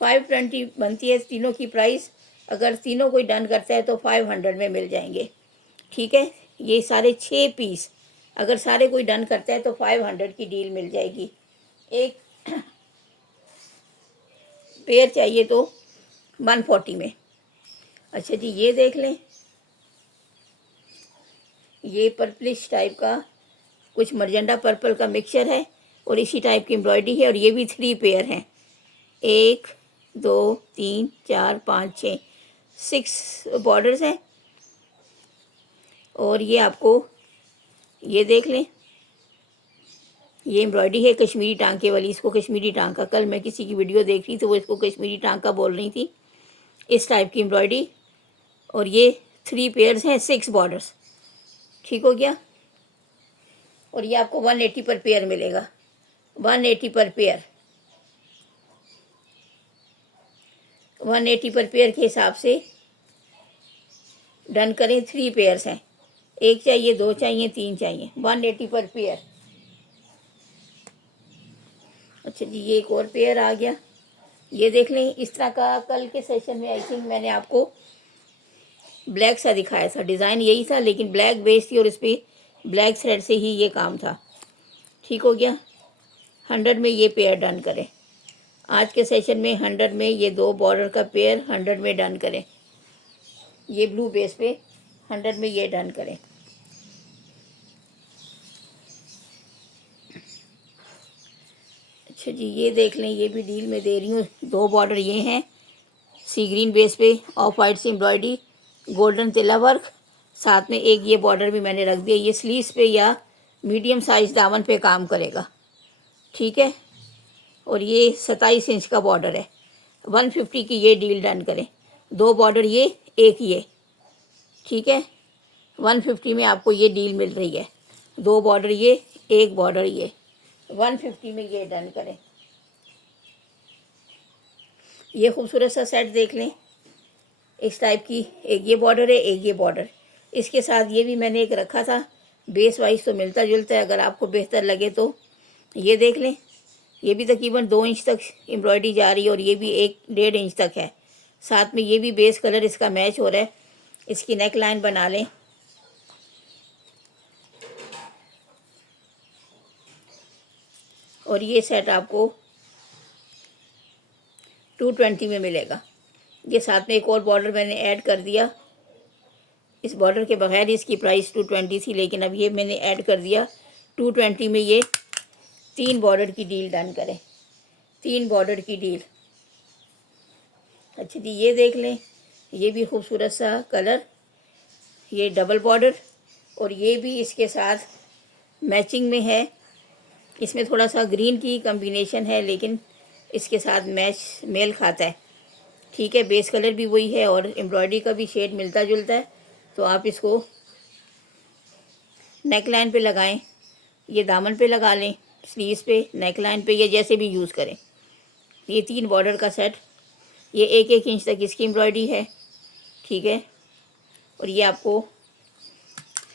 520 बनती है तीनों की प्राइस। अगर तीनों कोई डन करता है तो 500 में मिल जाएंगे। ठीक है, ये सारे 6 पीस अगर सारे कोई डन करता है तो 500 की डील मिल जाएगी। एक पेयर चाहिए तो 140 में। अच्छा जी, ये देख लें, ये पर्पलिश टाइप का कुछ मर्जेंडा पर्पल का मिक्सचर है, और इसी टाइप की एम्ब्रॉयडरी है, और ये भी 3 पेयर हैं। 1, 2, 3, 4, 5, 6, 6 बॉर्डर्स हैं। और ये आपको ये देख लें, ये एम्ब्रॉयडरी है कश्मीरी टांके वाली, इसको कश्मीरी टांका, कल मैं किसी की वीडियो देख रही तो वो इसको कश्मीरी टांका बोल रही थी, इस टाइप की एम्ब्रॉयडरी। और ये 3 पेयर्स हैं, 6 बॉर्डर्स। ठीक हो गया, और ये आपको 180 पर पेयर मिलेगा। 180 पर पेयर, 180 पर पेयर के हिसाब से डन करें। 3 पेयर्स हैं, एक चाहिए, 2 चाहिए, 3 चाहिए, 180 पर पेयर। अच्छा जी, ये एक और पेयर आ गया, ये देख लें। इस तरह का कल के सेशन में आई थिंक मैंने आपको ब्लैक सा दिखाया था, डिज़ाइन यही था लेकिन ब्लैक बेस थी और इस पर ब्लैक थ्रेड से ही ये काम था। ठीक हो गया, 100 में ये पेयर डन करें। आज के सेशन में 100 में ये 2 बॉर्डर का पेयर 100 में डन करें। ये ब्लू बेस पे 100 में ये डन करें। अच्छा जी, ये देख लें, ये भी डील में दे रही हूँ। 2 बॉर्डर ये हैं, सी ग्रीन बेस पे ऑफ वाइट से एम्ब्रॉयडरी, गोल्डन तिला वर्क, साथ में एक ये बॉर्डर भी मैंने रख दिया, ये स्लीव्स पे या मीडियम साइज दामन पे काम करेगा। ठीक है, और ये 27 इंच का बॉर्डर है। 150 की ये डील डन करें। 2 बॉर्डर ये, एक ये। ठीक है, 150 में आपको ये डील मिल रही है। 2 बॉर्डर ये, एक बॉर्डर ये, 150 में ये डन करें। ये खूबसूरत सा सेट देख लें, इस टाइप की, एक ये बॉर्डर है, एक ये बॉर्डर, इसके साथ ये भी मैंने एक रखा था, बेस वाइज तो मिलता जुलता है, अगर आपको बेहतर लगे तो ये देख लें। ये भी तकरीबन 2 इंच तक एम्ब्रॉयडरी जा रही है और ये भी 1-1.5 इंच तक है। साथ में ये भी बेस कलर इसका मैच हो रहा है। इसकी नेक लाइन बना लें। और ये सेट आपको 220 में मिलेगा। ये साथ में एक और बॉर्डर मैंने ऐड कर दिया। इस बॉर्डर के बगैर इसकी प्राइस 220 थी, लेकिन अब ये मैंने ऐड कर दिया 220 में। ये 3 बॉर्डर की डील डन करें, 3 बॉर्डर की डील। अच्छा जी, ये देख लें, ये भी खूबसूरत सा कलर, ये डबल बॉर्डर और ये भी इसके साथ मैचिंग में है। इसमें थोड़ा सा ग्रीन की कॉम्बिनेशन है, लेकिन इसके साथ मेल खाता है। ठीक है, बेस कलर भी वही है और एम्ब्रॉयडरी का भी शेड मिलता जुलता है। तो आप इसको नेक लाइन पे लगाएं, ये दामन पे लगा लें, स्लीव्स पे, नेक लाइन पे, ये जैसे भी यूज़ करें। ये 3 बॉर्डर का सेट, ये 1-1 इंच तक इसकी एम्ब्रॉयडरी है। ठीक है, और ये आपको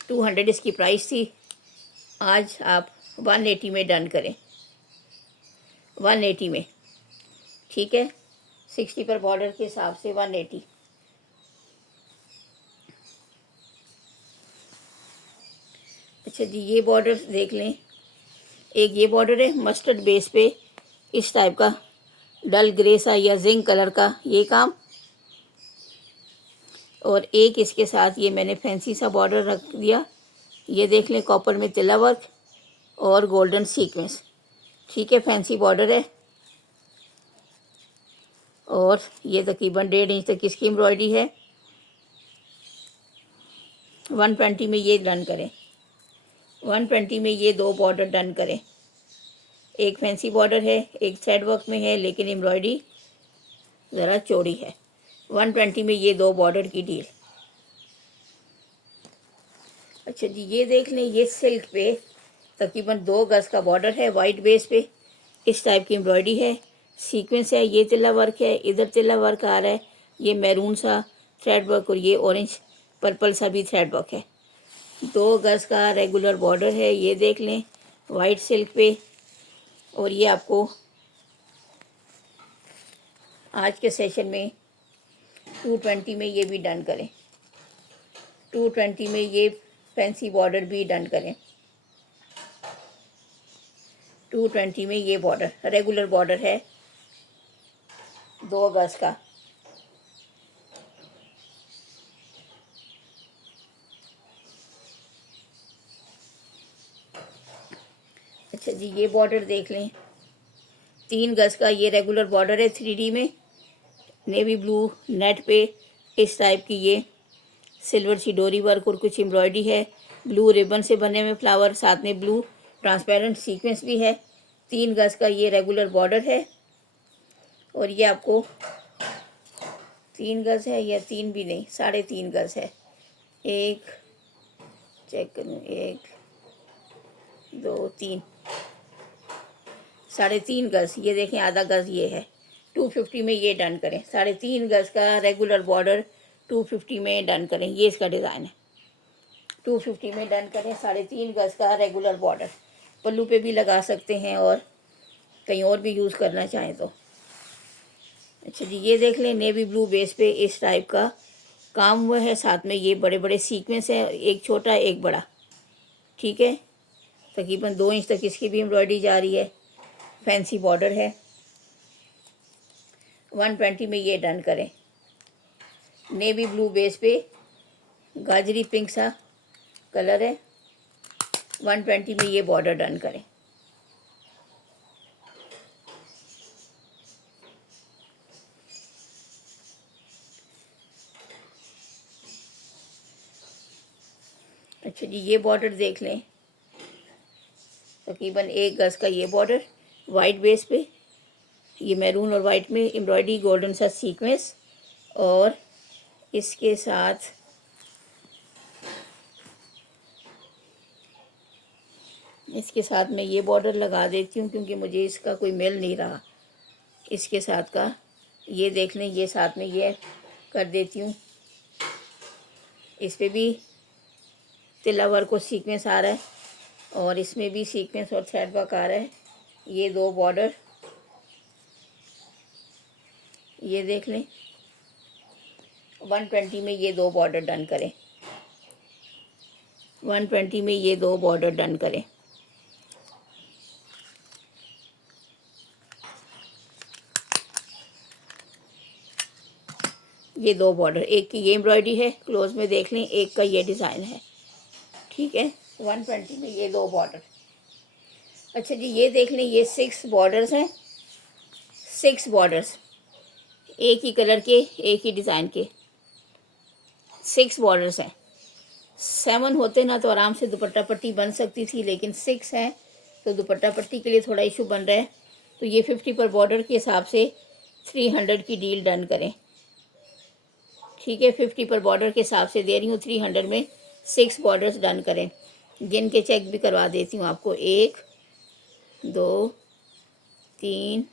200 इसकी प्राइस थी। आज आप 180 में डन करें, 180 में। ठीक है, 60 पर बॉर्डर के हिसाब से 180। अच्छा जी, ये बॉर्डर देख लें। एक ये बॉर्डर है मस्टर्ड बेस पे, इस टाइप का डल ग्रे सा या जिंक कलर का ये काम, और एक इसके साथ ये मैंने फैंसी सा बॉर्डर रख दिया। ये देख लें, कॉपर में तिला वर्क और गोल्डन सीक्वेंस। ठीक है, फैंसी बॉर्डर है और ये तकरीबन 1.5 इंच तक इसकी एम्ब्रॉयडरी है। 120 में ये डन करें, 120 में ये 2 बॉर्डर डन करें। एक फैंसी बॉर्डर है, एक थ्रेड वर्क में है, लेकिन एम्ब्रॉयडरी ज़रा चौड़ी है। 120 में ये 2 बॉर्डर की डील। अच्छा जी, ये देख लें, ये सिल्क पे तकरीबन 2 गज का बॉर्डर है, वाइट बेस पे इस टाइप की एम्ब्रॉयडरी है, सीक्वेंस है, ये तिला वर्क है, इधर तिला वर्क आ रहा है, ये मैरून सा थ्रेड वर्क और ये ऑरेंज पर्पल सा भी थ्रेड वर्क है। 2 गज का रेगुलर बॉर्डर है, ये देख लें, वाइट सिल्क पे। और ये आपको आज के सेशन में 220 में ये भी डन करें, 220 में ये फैंसी बॉर्डर भी डन करें। 220 में ये बॉर्डर रेगुलर बॉर्डर है 2 गज का। अच्छा जी, ये बॉर्डर देख लें, 3 गज का ये रेगुलर बॉर्डर है 3D में, नेवी ब्लू नेट पे इस टाइप की ये सिल्वर सी डोरी वर्क और कुछ एम्ब्रॉयडरी है। ब्लू रिबन से बने हुए फ्लावर, साथ में ब्लू ट्रांसपेरेंट सीक्वेंस भी है। 3 गज का ये रेगुलर बॉर्डर है और ये आपको 3 गज है या 3 भी नहीं, 3.5 गज है। एक चेक करूँ, 1 2 3, 3.5 गज, ये देखें आधा गज ये है। 250 में ये डन करें, 3.5 गज का रेगुलर बॉर्डर 250 में डन करें। ये इसका डिज़ाइन है, 250 में डन करें, 3.5 गज का रेगुलर बॉर्डर। पल्लू पे भी लगा सकते हैं और कहीं और भी यूज़ करना चाहें तो। अच्छा जी, ये देख लें, नेवी ब्लू बेस पे इस टाइप का काम हुआ है, साथ में ये बड़े बड़े सीक्वेंस है, एक छोटा एक बड़ा। ठीक है, तकरीबन 2 इंच तक इसकी भी एम्ब्रॉयडरी जा रही है, फैंसी बॉर्डर है। 120 में ये डन करें, नेवी ब्लू बेस पे गाजरी पिंक सा कलर है। 120 में ये बॉर्डर डन करें। अच्छा जी, ये बॉर्डर देख लें, तकरीबन 1 गज का ये बॉर्डर वाइट बेस पे, ये मैरून और वाइट में एम्ब्रॉयडरी गोल्डन सा सीक्वेंस, और इसके साथ मैं ये बॉर्डर लगा देती हूँ, क्योंकि मुझे इसका कोई मेल नहीं रहा इसके साथ का। ये देख लें, ये साथ में ये कर देती हूँ, इस पर भी तिल्ला वर्क और सीक्वेंस आ रहा है, और इसमें भी सीक्वेंस और थ्रेड वर्क आ रहा है। ये 2 बॉर्डर, ये देख लें। 120 में ये 2 बॉर्डर डन करें। 120 में ये 2 बॉर्डर डन करें। ये 2 बॉर्डर, एक की ये एम्ब्रॉयडरी है, क्लोज में देख लें, एक का ये डिज़ाइन है। ठीक है, 120 में ये 2 बॉर्डर। अच्छा जी, ये देख लें, ये 6 बॉर्डर्स हैं। 6 बॉर्डर्स, एक ही कलर के, एक ही डिज़ाइन के 6 बॉर्डर्स हैं। 7 होते ना तो आराम से दुपट्टा पट्टी बन सकती थी, लेकिन 6 हैं तो दुपट्टा पट्टी के लिए थोड़ा इशू बन रहा है। तो ये 50 पर बॉर्डर के हिसाब से 300 की डील डन करें। ठीक है, 50 पर बॉर्डर के हिसाब से दे रही हूँ, 300 में 6 बॉर्डर्स डन करें। गिन के चेक भी करवा देती हूँ आपको। 1 2 3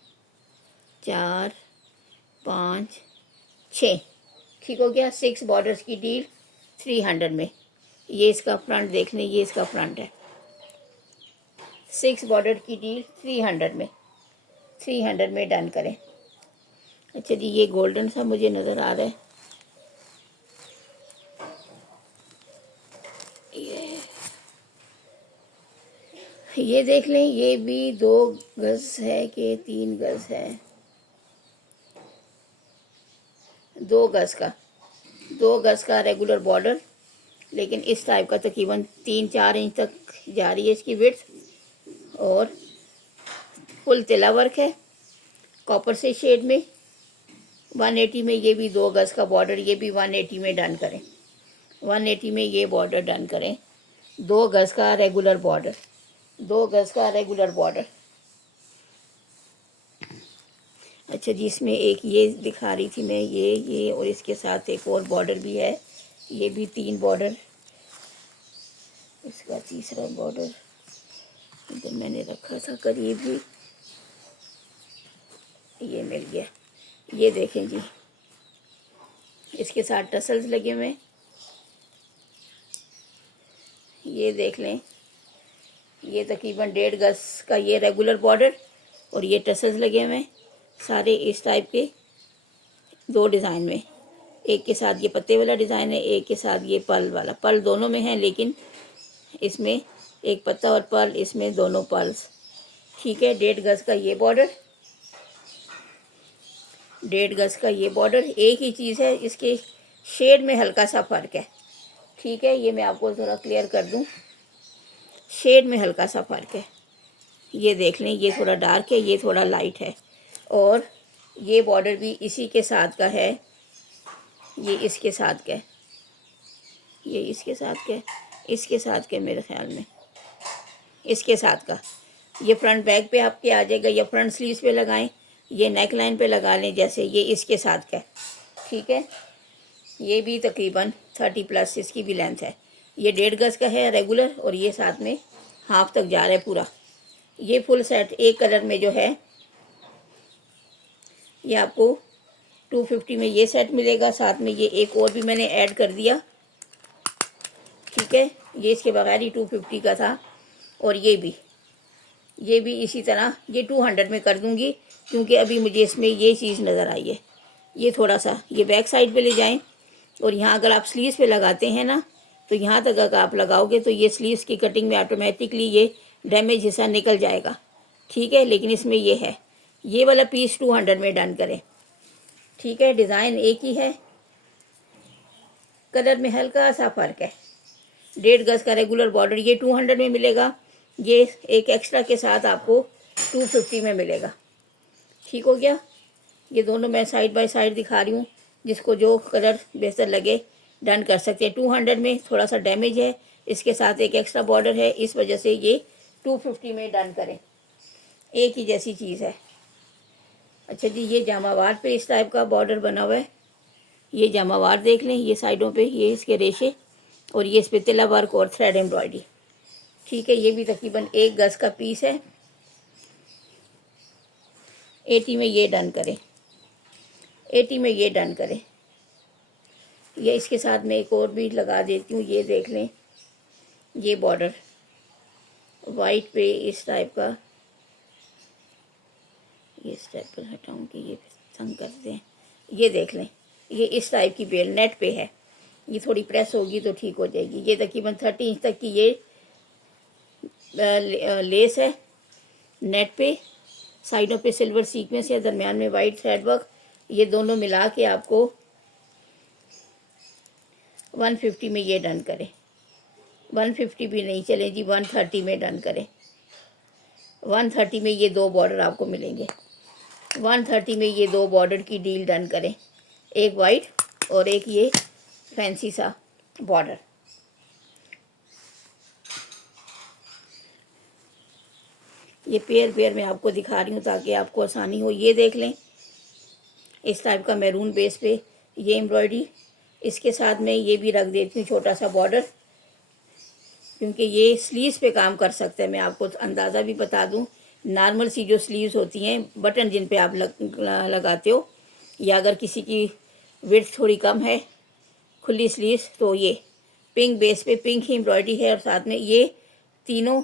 4 5 6, ठीक हो गया। 6 बॉर्डर्स की डील 300 में। ये इसका फ्रंट देख लें, ये इसका फ्रंट है। 6 बॉर्डर की डील 300 में डन करें। अच्छा जी, ये गोल्डन सा मुझे नज़र आ रहा है, ये देख लें। ये भी 2 गज है कि 3 गज है? 2 गज का, 2 गज का रेगुलर बॉर्डर, लेकिन इस टाइप का तकरीबन 3-4 इंच तक जा रही है इसकी विड्थ, और फुल तिला वर्क है कॉपर से शेड में। 180 में ये भी 2 गज का बॉर्डर, ये भी 180 में डन करें। 180 में ये बॉर्डर डन करें। 2 गज का रेगुलर बॉर्डर, 2 गज का रेगुलर बॉर्डर। अच्छा जी, इसमें एक ये दिखा रही थी मैं, ये और इसके साथ एक और बॉर्डर भी है। ये भी 3 बॉर्डर, इसका तीसरा बॉर्डर इधर मैंने रखा था करीब ही, ये मिल गया। ये देखें जी, इसके साथ टसल्स लगे हुए, ये देख लें। ये तकरीबन 1.5 गज का ये रेगुलर बॉर्डर, और ये टसल्स लगे हुए सारे इस टाइप के 2 डिज़ाइन में। एक के साथ ये पत्ते वाला डिज़ाइन है, एक के साथ ये पर्ल वाला। पर्ल दोनों में है, लेकिन इसमें एक पत्ता और पर्ल, इसमें दोनों पर्ल्स। ठीक है, 1.5 गज का ये बॉर्डर, 1.5 गज का ये बॉर्डर। एक ही चीज़ है, इसके शेड में हल्का सा फ़र्क है। ठीक है, ये मैं आपको थोड़ा क्लियर कर दूं, शेड में हल्का सा फ़र्क है। ये देख लें, ये थोड़ा डार्क है, ये थोड़ा लाइट है, और ये बॉर्डर भी इसी के साथ का है। ये इसके साथ का है, ये इसके साथ का है, इसके साथ के, मेरे ख्याल में इसके साथ का। ये फ्रंट बैक पे आपके आ जाएगा, या फ्रंट स्लीव्स पे लगाएं, ये नेक लाइन पे लगा लें, जैसे ये इसके साथ का है। ठीक है, ये भी तकरीबन 30+ इसकी भी लेंथ है। ये 1.5 गज का है रेगुलर, और ये साथ में हाफ तक जा रहा है पूरा। ये फुल सेट एक कलर में जो है, ये आपको 250 में ये सेट मिलेगा। साथ में ये एक और भी मैंने ऐड कर दिया। ठीक है, ये इसके बगैर ही 250 का था, और ये भी इसी तरह ये 200 में कर दूंगी, क्योंकि अभी मुझे इसमें ये चीज़ नज़र आई है। ये थोड़ा सा ये बैक साइड पे ले जाएं, और यहाँ अगर आप स्लीव्स पे लगाते हैं ना, तो यहाँ तक अगर आप लगाओगे तो ये स्लीव्स की कटिंग में ऑटोमेटिकली ये डैमेज हिस्सा निकल जाएगा। ठीक है, लेकिन इसमें ये है, ये वाला पीस 200 में डन करें। ठीक है, डिज़ाइन एक ही है, कलर में हल्का सा फ़र्क है। 1.5 गज का रेगुलर बॉर्डर ये 200 में मिलेगा, ये एक एक्स्ट्रा के साथ आपको 250 में मिलेगा। ठीक हो गया, ये दोनों मैं साइड बाय साइड दिखा रही हूँ, जिसको जो कलर बेहतर लगे डन कर सकते हैं। 200 में थोड़ा सा डैमेज है, इसके साथ एक एक्स्ट्रा बॉर्डर है, इस वजह से ये 250 में डन करें। एक ही जैसी चीज़ है। अच्छा जी, ये जामावार पे इस टाइप का बॉर्डर बना हुआ है। ये जामावार देख लें, ये साइडों पे ये इसके रेशे, और ये इस पे तिला वर्क और थ्रेड एम्ब्रॉयडरी। ठीक है, ये भी तकरीबन 1 गज का पीस है। 80 में ये डन करें, 80 में ये डन करें। ये इसके साथ में एक और भी लगा देती हूँ, ये देख लें, ये बॉर्डर वाइट पे इस टाइप का, ये इस टाइप पर हटाऊंगी, ये तंग करते हैं। ये देख लें, ये इस टाइप की बेल नेट पे है, ये थोड़ी प्रेस होगी तो ठीक हो जाएगी। ये तकरीबन 30 इंच तक की ये लेस है नेट पे, साइडों पे सिल्वर सीक्वेंस है, दरमियान में वाइट थ्रेड वर्क। ये दोनों मिला के आपको 150 में ये डन करें। 150 भी नहीं चले जी, 130 में डन करें। 130 में ये दो बॉर्डर आपको मिलेंगे। 130 में ये दो बॉर्डर की डील डन करें, एक वाइट और एक ये फैंसी सा बॉर्डर। ये पेयर मैं आपको दिखा रही हूँ ताकि आपको आसानी हो। ये देख लें, इस टाइप का मैरून बेस पे ये एम्ब्रॉयडरी, इसके साथ में ये भी रख देती हूँ छोटा सा बॉर्डर, क्योंकि ये स्लीव्स पे काम कर सकते हैं। मैं आपको अंदाज़ा भी बता दूँ, नॉर्मल सी जो स्लीव्स होती हैं बटन जिन पे आप लगाते हो, या अगर किसी की विड्थ थोड़ी कम है खुली स्लीव्स, तो ये पिंक बेस पे पिंक ही एम्ब्रॉयडरी है, और साथ में ये तीनों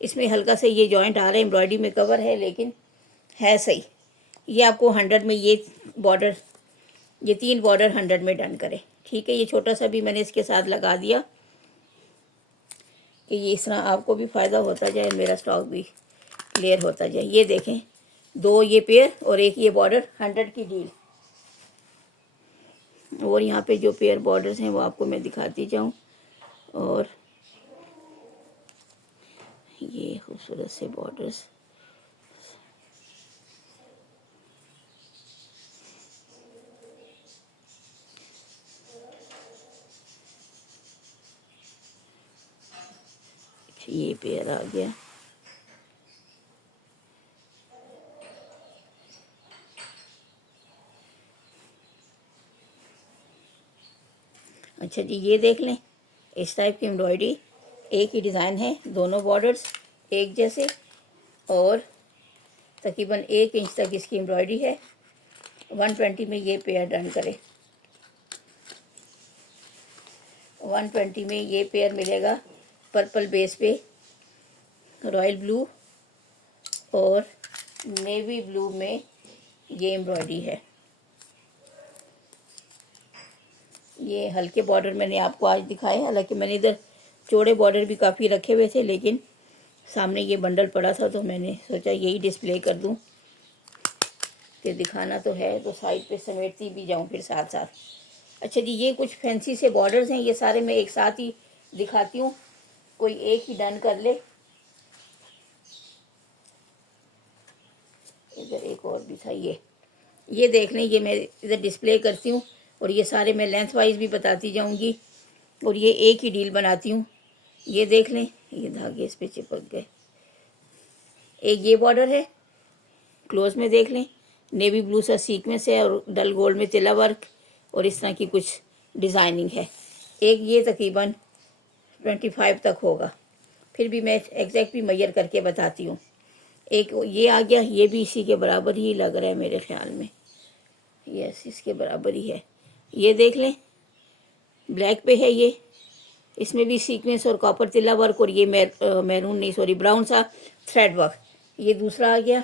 इसमें हल्का से ये जॉइंट आ रहा है, एम्ब्रॉयडरी में कवर है लेकिन है सही। ये आपको 100 में ये बॉर्डर, ये 3 बॉर्डर 100 में डन करें, ठीक है। ये छोटा सा भी मैंने इसके साथ लगा दिया कि ये इस तरह आपको भी फ़ायदा होता जाए, मेरा स्टॉक भी क्लियर होता जाए। ये देखें, 2 ये पेयर और एक ये बॉर्डर, 100 की डील। और यहाँ पे जो पेयर बॉर्डर्स हैं वो आपको मैं दिखाती जाऊँ, और ये खूबसूरत से बॉर्डर्स। ये पेयर आ गया। अच्छा जी, ये देख लें, इस टाइप की एम्ब्रॉयडरी, एक ही डिज़ाइन है, दोनों बॉर्डर्स एक जैसे, और तकरीबन 1 इंच तक इसकी एम्ब्रॉयडरी है। 120 में ये पेयर डन करें। 120 में ये पेयर मिलेगा पर्पल बेस पे, रॉयल ब्लू और नेवी ब्लू में ये एम्ब्रॉयडरी है। ये हल्के बॉर्डर मैंने आपको आज दिखाए, हालांकि मैंने इधर चौड़े बॉर्डर भी काफ़ी रखे हुए थे, लेकिन सामने ये बंडल पड़ा था तो मैंने सोचा यही डिस्प्ले कर दूं, कि दिखाना तो है तो साइड पे समेटती भी जाऊं फिर साथ साथ। अच्छा जी, ये कुछ फैंसी से बॉर्डर्स हैं, ये सारे मैं एक साथ ही दिखाती हूँ, कोई एक ही डन कर ले। इधर एक और भी था, ये देख लें, ये मैं इधर डिस्प्ले करती हूँ, और ये सारे मैं लेंथ वाइज भी बताती जाऊँगी, और ये एक ही डील बनाती हूँ। ये देख लें, ये धागे इस पे चिपक गए। एक ये बॉर्डर है, क्लोज में देख लें, नेवी ब्लू सा सीक्वेंस है और डल गोल्ड में तिला वर्क और इस तरह की कुछ डिज़ाइनिंग है। एक ये तकरीबन 25 तक होगा, फिर भी मैं एग्जैक्ट भी मैयर करके बताती हूँ। एक ये आ गया, ये भी इसी के बराबर ही लग रहा है मेरे ख्याल में, यस इसके बराबर ही है। ये देख लें, ब्लैक पे है ये, इसमें भी सीक्वेंस और कॉपर तिला वर्क, और ये मैरून नहीं सॉरी ब्राउन सा थ्रेड वर्क। ये दूसरा आ गया,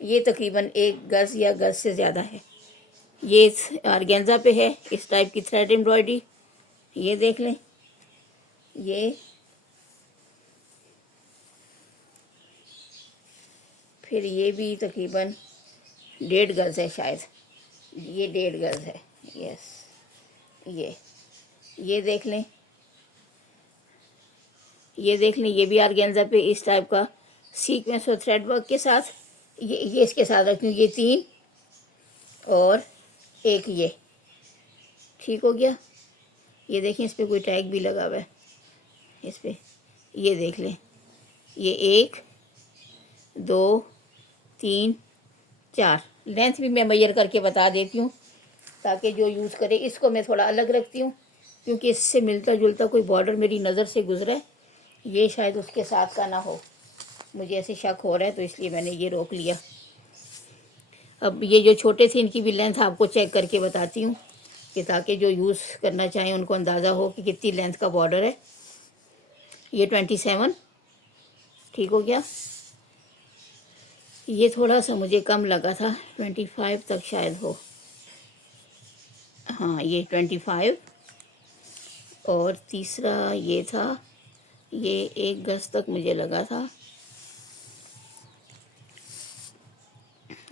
ये तकरीबन 1 गज़ या गज़ से ज़्यादा है, ये ऑर्गेन्जा पे है, इस टाइप की थ्रेड एम्ब्रॉयडरी। ये देख लें, ये फिर ये भी तकरीबन 1.5 गज़ है शायद, ये 1.5 गज़ है, यस। ये देख लें, ये देख लें, ये भी ऑर्गेन्जा पे इस टाइप का सीक्वेंस और थ्रेड वर्क के साथ। ये इसके साथ रखती हूँ, ये 3 और एक ये, ठीक हो गया। ये देखें, इस पर कोई टैग भी लगा हुआ है इस पर, ये देख लें, ये 1 2 3 4, लेंथ भी मैं मेजर करके बता देती हूँ ताकि जो यूज़ करे। इसको मैं थोड़ा अलग रखती हूँ क्योंकि इससे मिलता जुलता कोई बॉर्डर मेरी नज़र से गुजरा है, ये शायद उसके साथ का ना हो, मुझे ऐसे शक हो रहा है, तो इसलिए मैंने ये रोक लिया। अब ये जो छोटे थे इनकी भी लेंथ आपको चेक करके बताती हूँ। कि ताकि जो यूज़ करना चाहें उनको अंदाज़ा हो कि कितनी लेंथ का बॉर्डर है। ये 27 ठीक हो गया। ये थोड़ा सा मुझे कम लगा था, 25 तक शायद हो। हाँ, ये 25 और तीसरा ये था, ये 1 गज तक मुझे लगा था।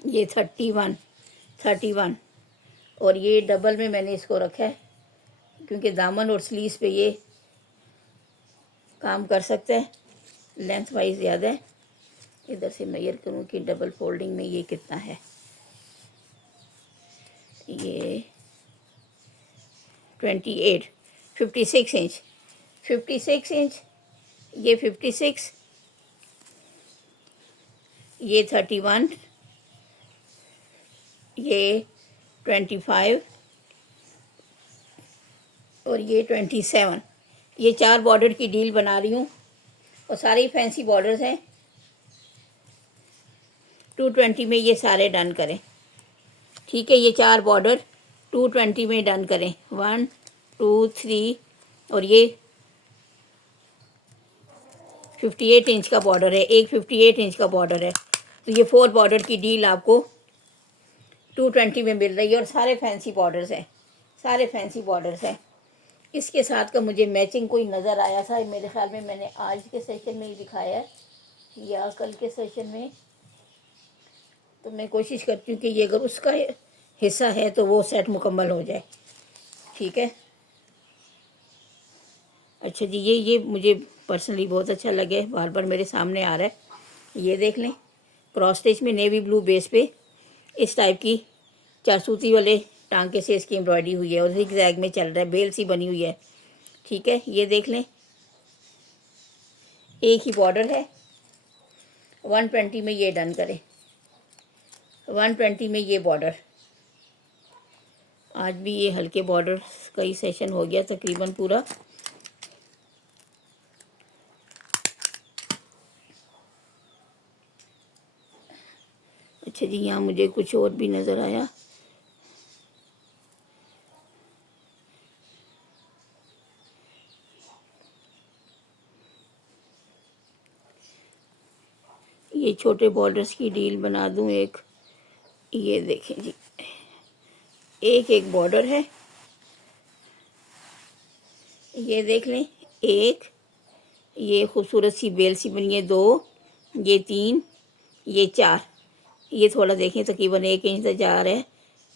ये 31 और ये डबल में मैंने इसको रखा है क्योंकि दामन और स्लीव्स पे ये काम कर सकते हैं। लेंथ वाइज ज़्यादा है। इधर से मेजर करूँ कि डबल फोल्डिंग में ये कितना है। ये 28 56 इंच, 56 इंच, ये 56, ये 31, ये 25 और ये 27। ये 4 बॉर्डर की डील बना रही हूँ और सारे फैंसी बॉर्डर्स हैं। 220 में ये सारे डन करें, ठीक है। ये 4 बॉर्डर 220 में डन करें, 1 2 3 और ये 58 इंच का बॉर्डर है, एक 58 इंच का बॉर्डर है। तो ये 4 बॉर्डर की डील आपको 220 में मिल रही है और सारे फैंसी बॉर्डर्स हैं, सारे फैंसी बॉर्डर्स हैं। इसके साथ का मुझे मैचिंग कोई नज़र आया था, मेरे ख्याल में मैंने आज के सेशन में ही दिखाया है या कल के सेशन में। तो मैं कोशिश करती हूँ कि ये अगर उसका हिस्सा है तो वो सेट मुकम्मल हो जाए, ठीक है। अच्छा जी, ये मुझे पर्सनली बहुत अच्छा लगे, बार बार मेरे सामने आ रहा है। ये देख लें, क्रॉस स्टिच में नेवी ब्लू बेस पे इस टाइप की 4 सूती वाले टांके से इसकी एम्ब्रॉयडरी हुई है और जिग जैग में चल रहा है, बेल सी बनी हुई है, ठीक है। ये देख लें, एक ही बॉर्डर है। 120 में ये डन करें, 120 में ये बॉर्डर। आज भी ये हल्के बॉर्डर का ही सेशन हो गया तकरीबन पूरा। अच्छा जी, यहाँ मुझे कुछ और भी नज़र आया। ये छोटे बॉर्डर्स की डील बना दूँ एक। ये देखें जी, एक बॉर्डर है, ये देख लें, एक ये खूबसूरत सी बेल सी बनी है, 2 ये 3 ये 4। ये थोड़ा देखें तकरीबन 1 इंच तक जा रहा है।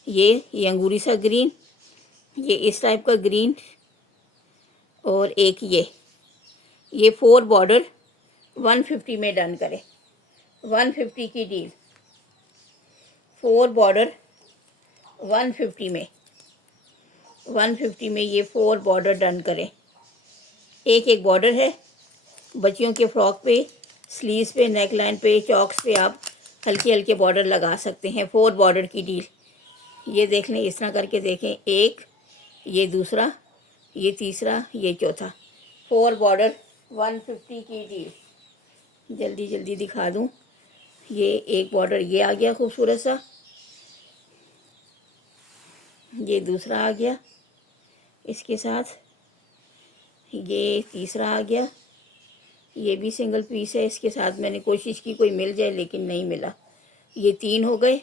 ये अंगूरी सा ग्रीन, ये इस टाइप का ग्रीन और एक ये 4 बॉर्डर 150 में डन करें, 150 की डील। 4 बॉर्डर 150 में, 150 में ये 4 बॉर्डर डन करें। एक बॉर्डर है बच्चियों के फ्रॉक पे, स्लीव्स पे, नेक लाइन पे, चॉक्स पे आप हल्के हल्के बॉर्डर लगा सकते हैं। 4 बॉर्डर की डील। ये देख लें, इस तरह करके देखें, एक ये दूसरा, ये तीसरा, ये चौथा, 4 बॉर्डर 150 की डील। जल्दी जल्दी दिखा दूं। ये एक बॉर्डर ये आ गया खूबसूरत सा, ये दूसरा आ गया इसके साथ, ये तीसरा आ गया, ये भी सिंगल पीस है इसके साथ। मैंने कोशिश की कोई मिल जाए लेकिन नहीं मिला। ये 3 हो गए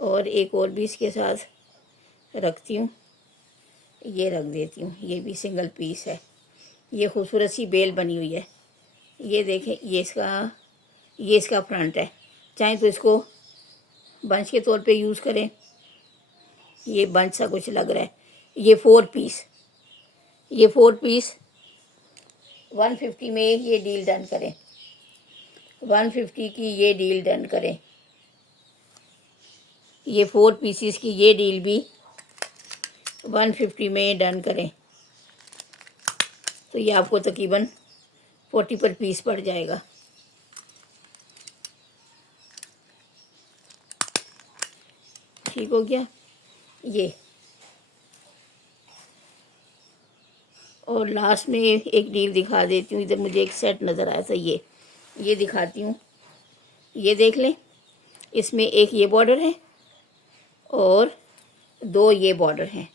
और एक और भी इसके साथ रखती हूँ, ये रख देती हूँ। ये भी सिंगल पीस है, ये खूबसूरत सी बेल बनी हुई है। ये देखें, ये इसका फ्रंट है। चाहे तो इसको बंच के तौर पे यूज़ करें, ये बंच सा कुछ लग रहा है। ये 4 पीस, ये 4 पीस 150 में ये डील डन करें, 150 की ये डील डन करें। ये 4 पीसीस की ये डील भी 150 में डन करें। तो ये आपको तकरीबन 40 पर पीस पड़ जाएगा। ठीक हो गया ये। और लास्ट में एक डील दिखा देती हूँ। इधर मुझे एक सेट नज़र आया था, ये दिखाती हूँ। ये देख लें, इसमें एक ये बॉर्डर है और 2 ये बॉर्डर हैं।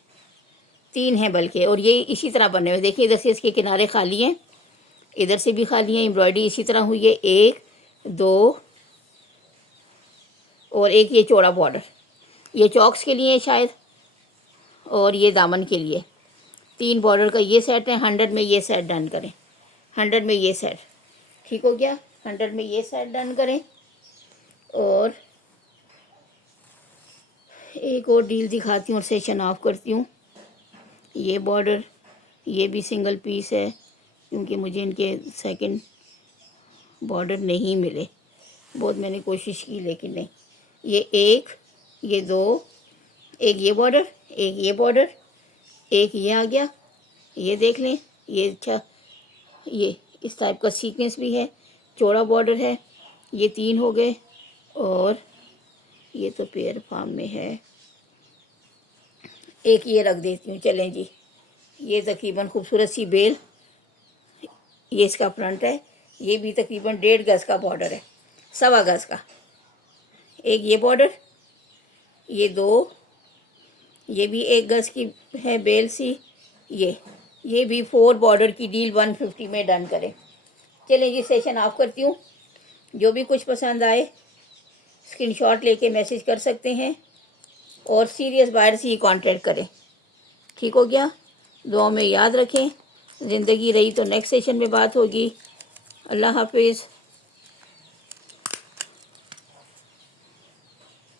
3 हैं बल्कि, और ये इसी तरह बने हुए, देखिए इधर से इसके किनारे खाली हैं, इधर से भी खाली हैं, एम्ब्रॉयडरी इसी तरह हुई है, 1 2 और एक ये चौड़ा बॉर्डर, ये चॉक्स के लिए है शायद, और ये दामन के लिए। 3 बॉर्डर का ये सेट है। 100 में ये सेट डन करें, 100 में ये सेट ठीक हो गया। 100 में ये सेट डन करें। और एक और डील दिखाती हूँ और सेशन ऑफ करती हूँ। ये बॉर्डर, ये भी सिंगल पीस है क्योंकि मुझे इनके सेकंड बॉर्डर नहीं मिले, बहुत मैंने कोशिश की लेकिन नहीं। ये 1 ये 2, एक ये बॉर्डर, एक ये बॉर्डर, एक ये आ गया, ये देख लें, ये अच्छा, ये इस टाइप का सीक्वेंस भी है, चौड़ा बॉर्डर है, ये 3 हो गए। और ये तो पेयर फॉर्म में है, एक ये रख देती हूँ। चलें जी, ये तकरीबन खूबसूरत सी बेल, ये इसका फ्रंट है, ये भी तकरीबन 1.5 गज़ का बॉर्डर है, 1.25 गज़ का। एक ये बॉर्डर, ये 2, ये भी 1 गज़ की है बेल सी, ये भी 4 बॉर्डर की डील 150 में डन करें। चलें जी, सेशन ऑफ करती हूँ। जो भी कुछ पसंद आए स्क्रीनशॉट लेके मैसेज कर सकते हैं और सीरियस बायर से ही कांटेक्ट करें। ठीक हो गया, दुआ में याद रखें। ज़िंदगी रही तो नेक्स्ट सेशन में बात होगी। अल्लाह हाफिज़।